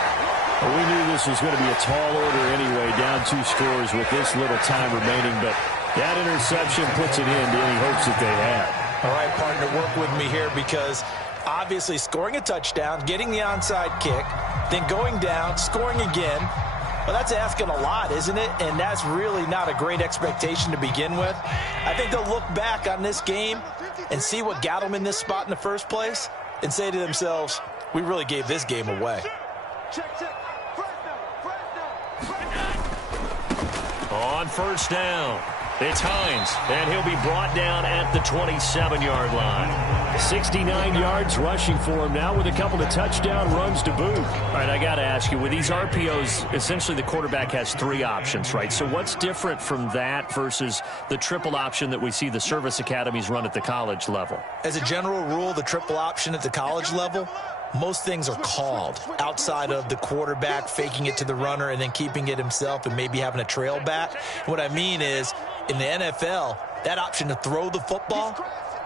Well, we knew this was going to be a tall order anyway, down 2 scores with this little time remaining, but that interception puts an end to any hopes that they had. All right, partner, work with me here because Obviously scoring a touchdown, getting the onside kick, then going down, scoring again. Well, that's asking a lot, isn't it? And that's really not a great expectation to begin with. I think they'll look back on this game and see what got them in this spot in the first place and say to themselves, we really gave this game away. On first down, it's Hines, and he'll be brought down at the 27-yard line. 69 yards rushing for him now with a couple of touchdown runs to boot. All right, I got to ask you, with these RPOs, essentially the quarterback has 3 options, right? So what's different from that versus the triple option that we see the service academies run at the college level? As a general rule, the triple option at the college level, most things are called outside of the quarterback faking it to the runner and then keeping it himself and maybe having a trail back. What I mean is, in the NFL, that option to throw the football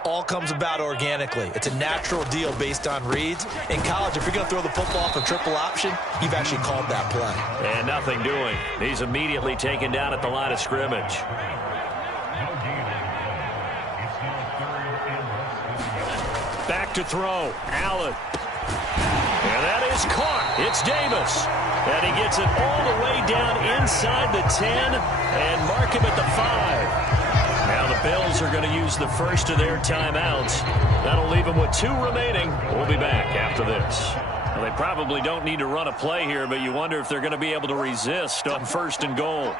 all comes about organically. It's a natural deal based on reads. In college, if you're going to throw the football off a triple option, you've actually called that play. And nothing doing. He's immediately taken down at the line of scrimmage. Back to throw. Allen. And that is caught. It's Davis. And he gets it all the way down inside the 10 and mark him at the 5. Now the Bills are going to use the first of their timeouts. That'll leave them with 2 remaining. We'll be back after this. Well, they probably don't need to run a play here, but you wonder if they're going to be able to resist on first and goal.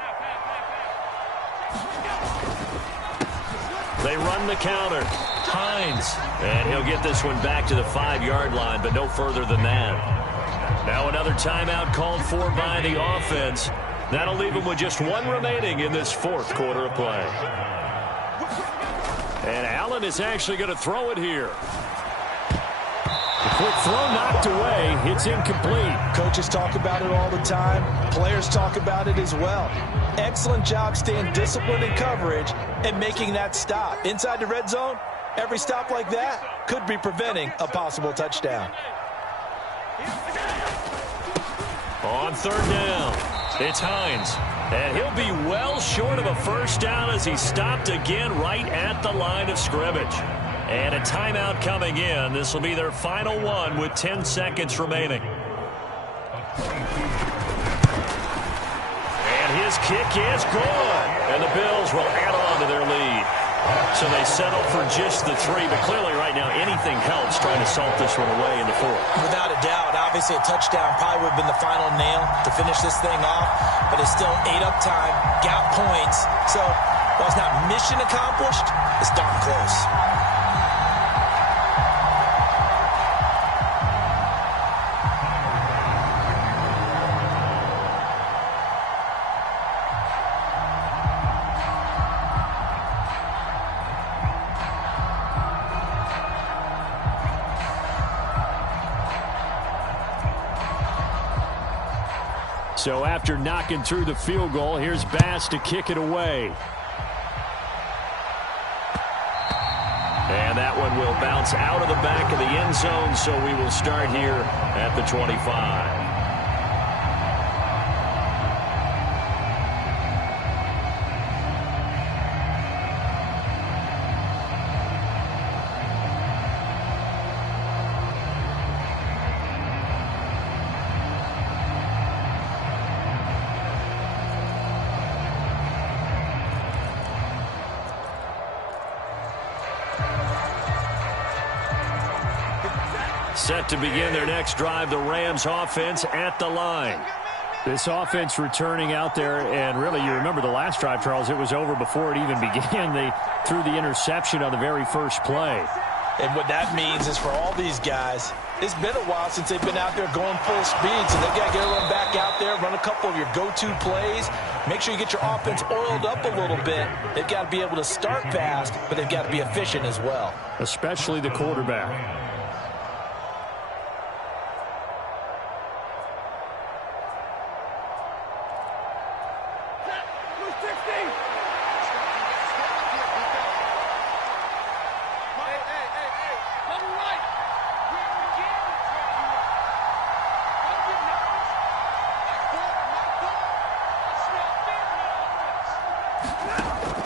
They run the counter. Hines. And he'll get this one back to the 5-yard line, but no further than that. Now another timeout called for by the offense. That'll leave them with just 1 remaining in this 4th quarter of play. And Allen is actually going to throw it here. The quick throw knocked away. It's incomplete. Coaches talk about it all the time. Players talk about it as well. Excellent job staying disciplined in coverage and making that stop. Inside the red zone, every stop like that could be preventing a possible touchdown. On 3rd down, it's Hines. And he'll be well short of a first down as he stopped again right at the line of scrimmage. And a timeout coming in. This will be their final one with 10 seconds remaining. And his kick is good. And the Bills will add on to their lead. So they settle for just the 3, but clearly right now anything helps trying to salt this one away in the 4th. Without a doubt, obviously a touchdown probably would have been the final nail to finish this thing off, but it's still 8 up time, got points. So while it's not mission accomplished, it's darn close. So after knocking through the field goal, here's Bass to kick it away. And that one will bounce out of the back of the end zone, so we will start here at the 25. Set to begin their next drive, the Rams offense at the line. This offense returning out there, and really you remember the last drive, Charles, it was over before it even began. They threw the interception on the very first play. And what that means is for all these guys, it's been a while since they've been out there going full speed, so they've got to get everyone back out there, run a couple of your go-to plays, make sure you get your offense oiled up a little bit. They've got to be able to start fast, but they've got to be efficient as well. Especially the quarterback.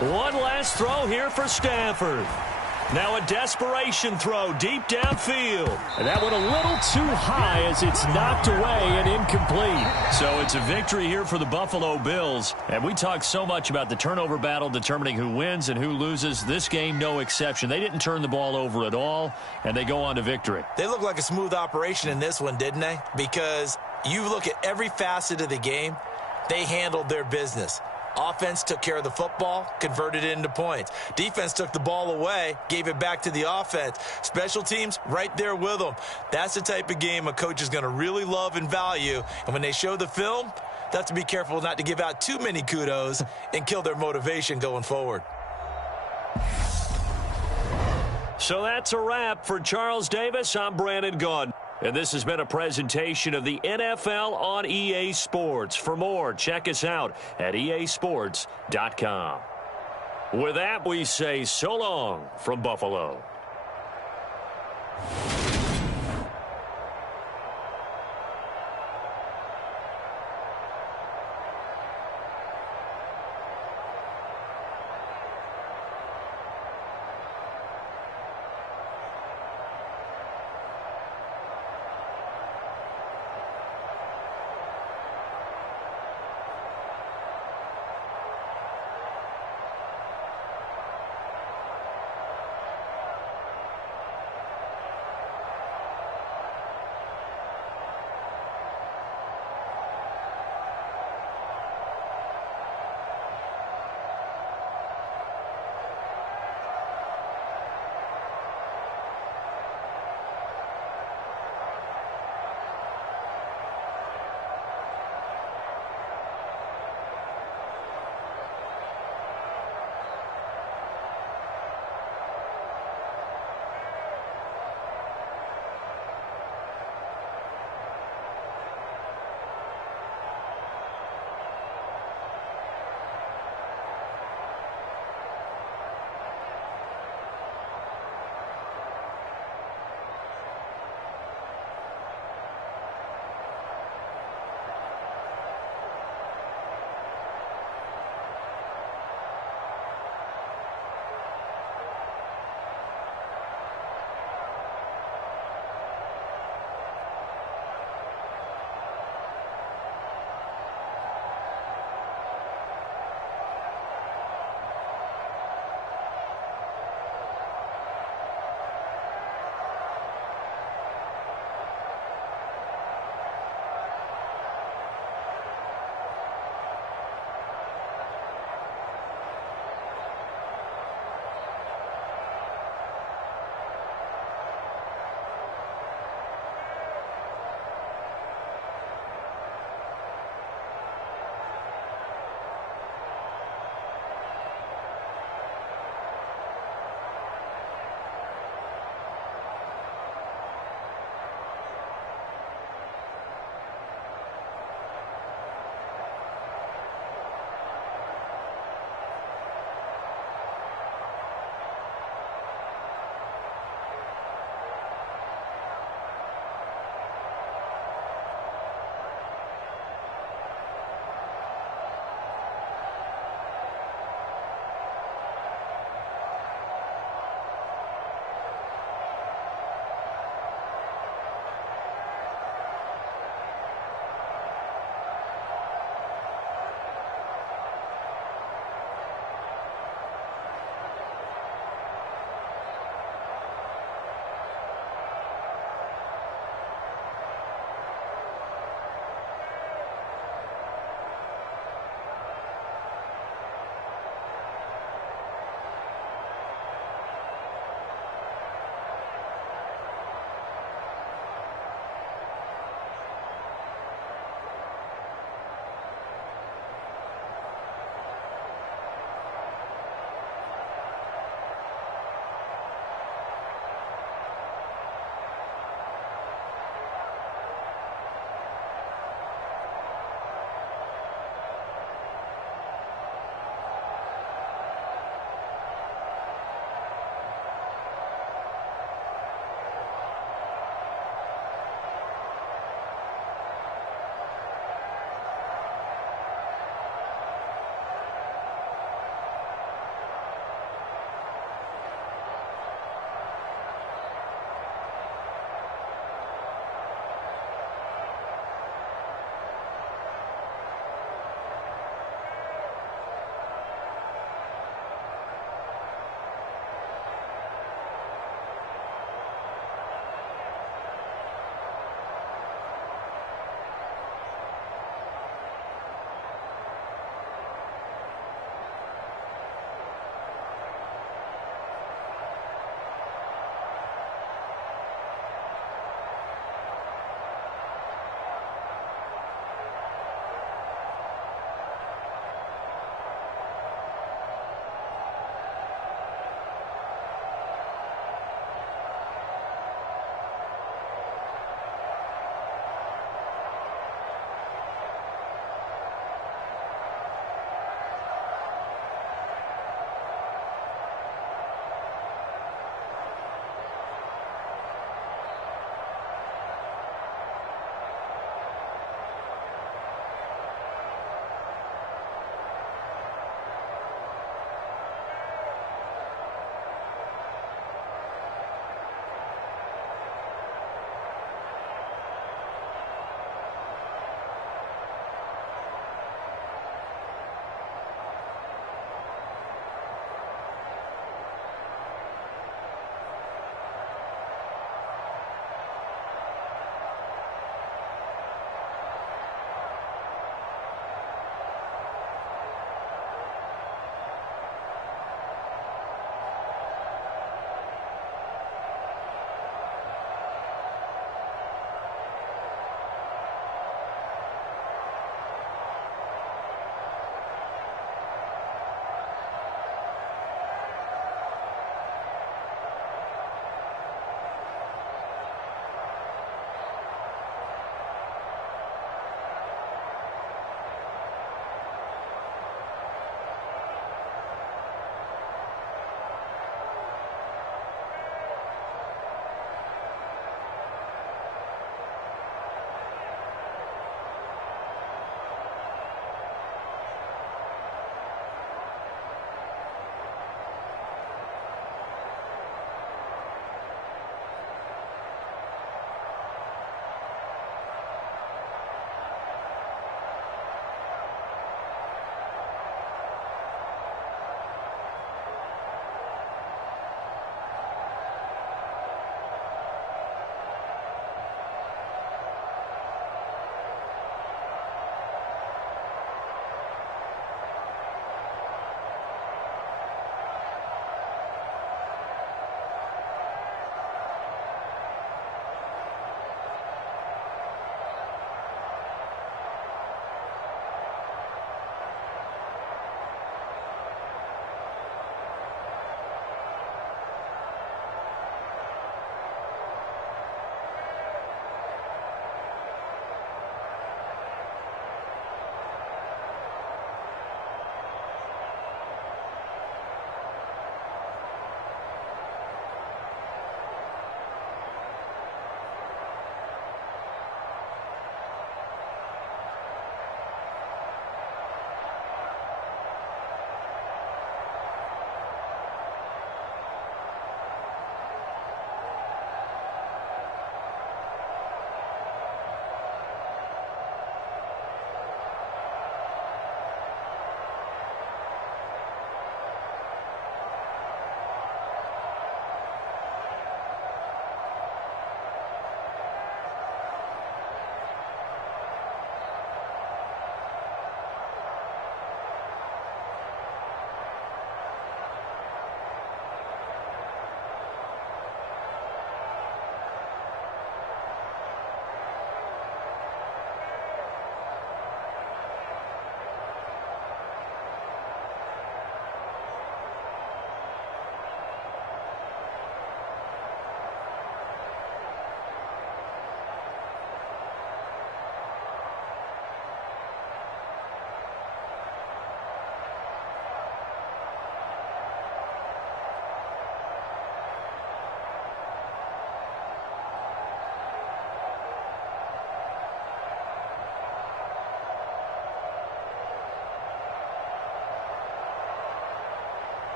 One last throw here for Stafford. Now a desperation throw deep downfield. And that went a little too high as it's knocked away and incomplete. So it's a victory here for the Buffalo Bills. And we talk so much about the turnover battle determining who wins and who loses. This game, no exception. They didn't turn the ball over at all, and they go on to victory. They look like a smooth operation in this one, didn't they? Because you look at every facet of the game, they handled their business. Offense took care of the football, converted it into points. Defense took the ball away, gave it back to the offense. Special teams, right there with them. That's the type of game a coach is going to really love and value. And when they show the film, they have to be careful not to give out too many kudos and kill their motivation going forward. So that's a wrap for Charles Davis. I'm Brandon Gaudin. And this has been a presentation of the NFL on EA Sports. For more, check us out at easports.com. With that, we say so long from Buffalo.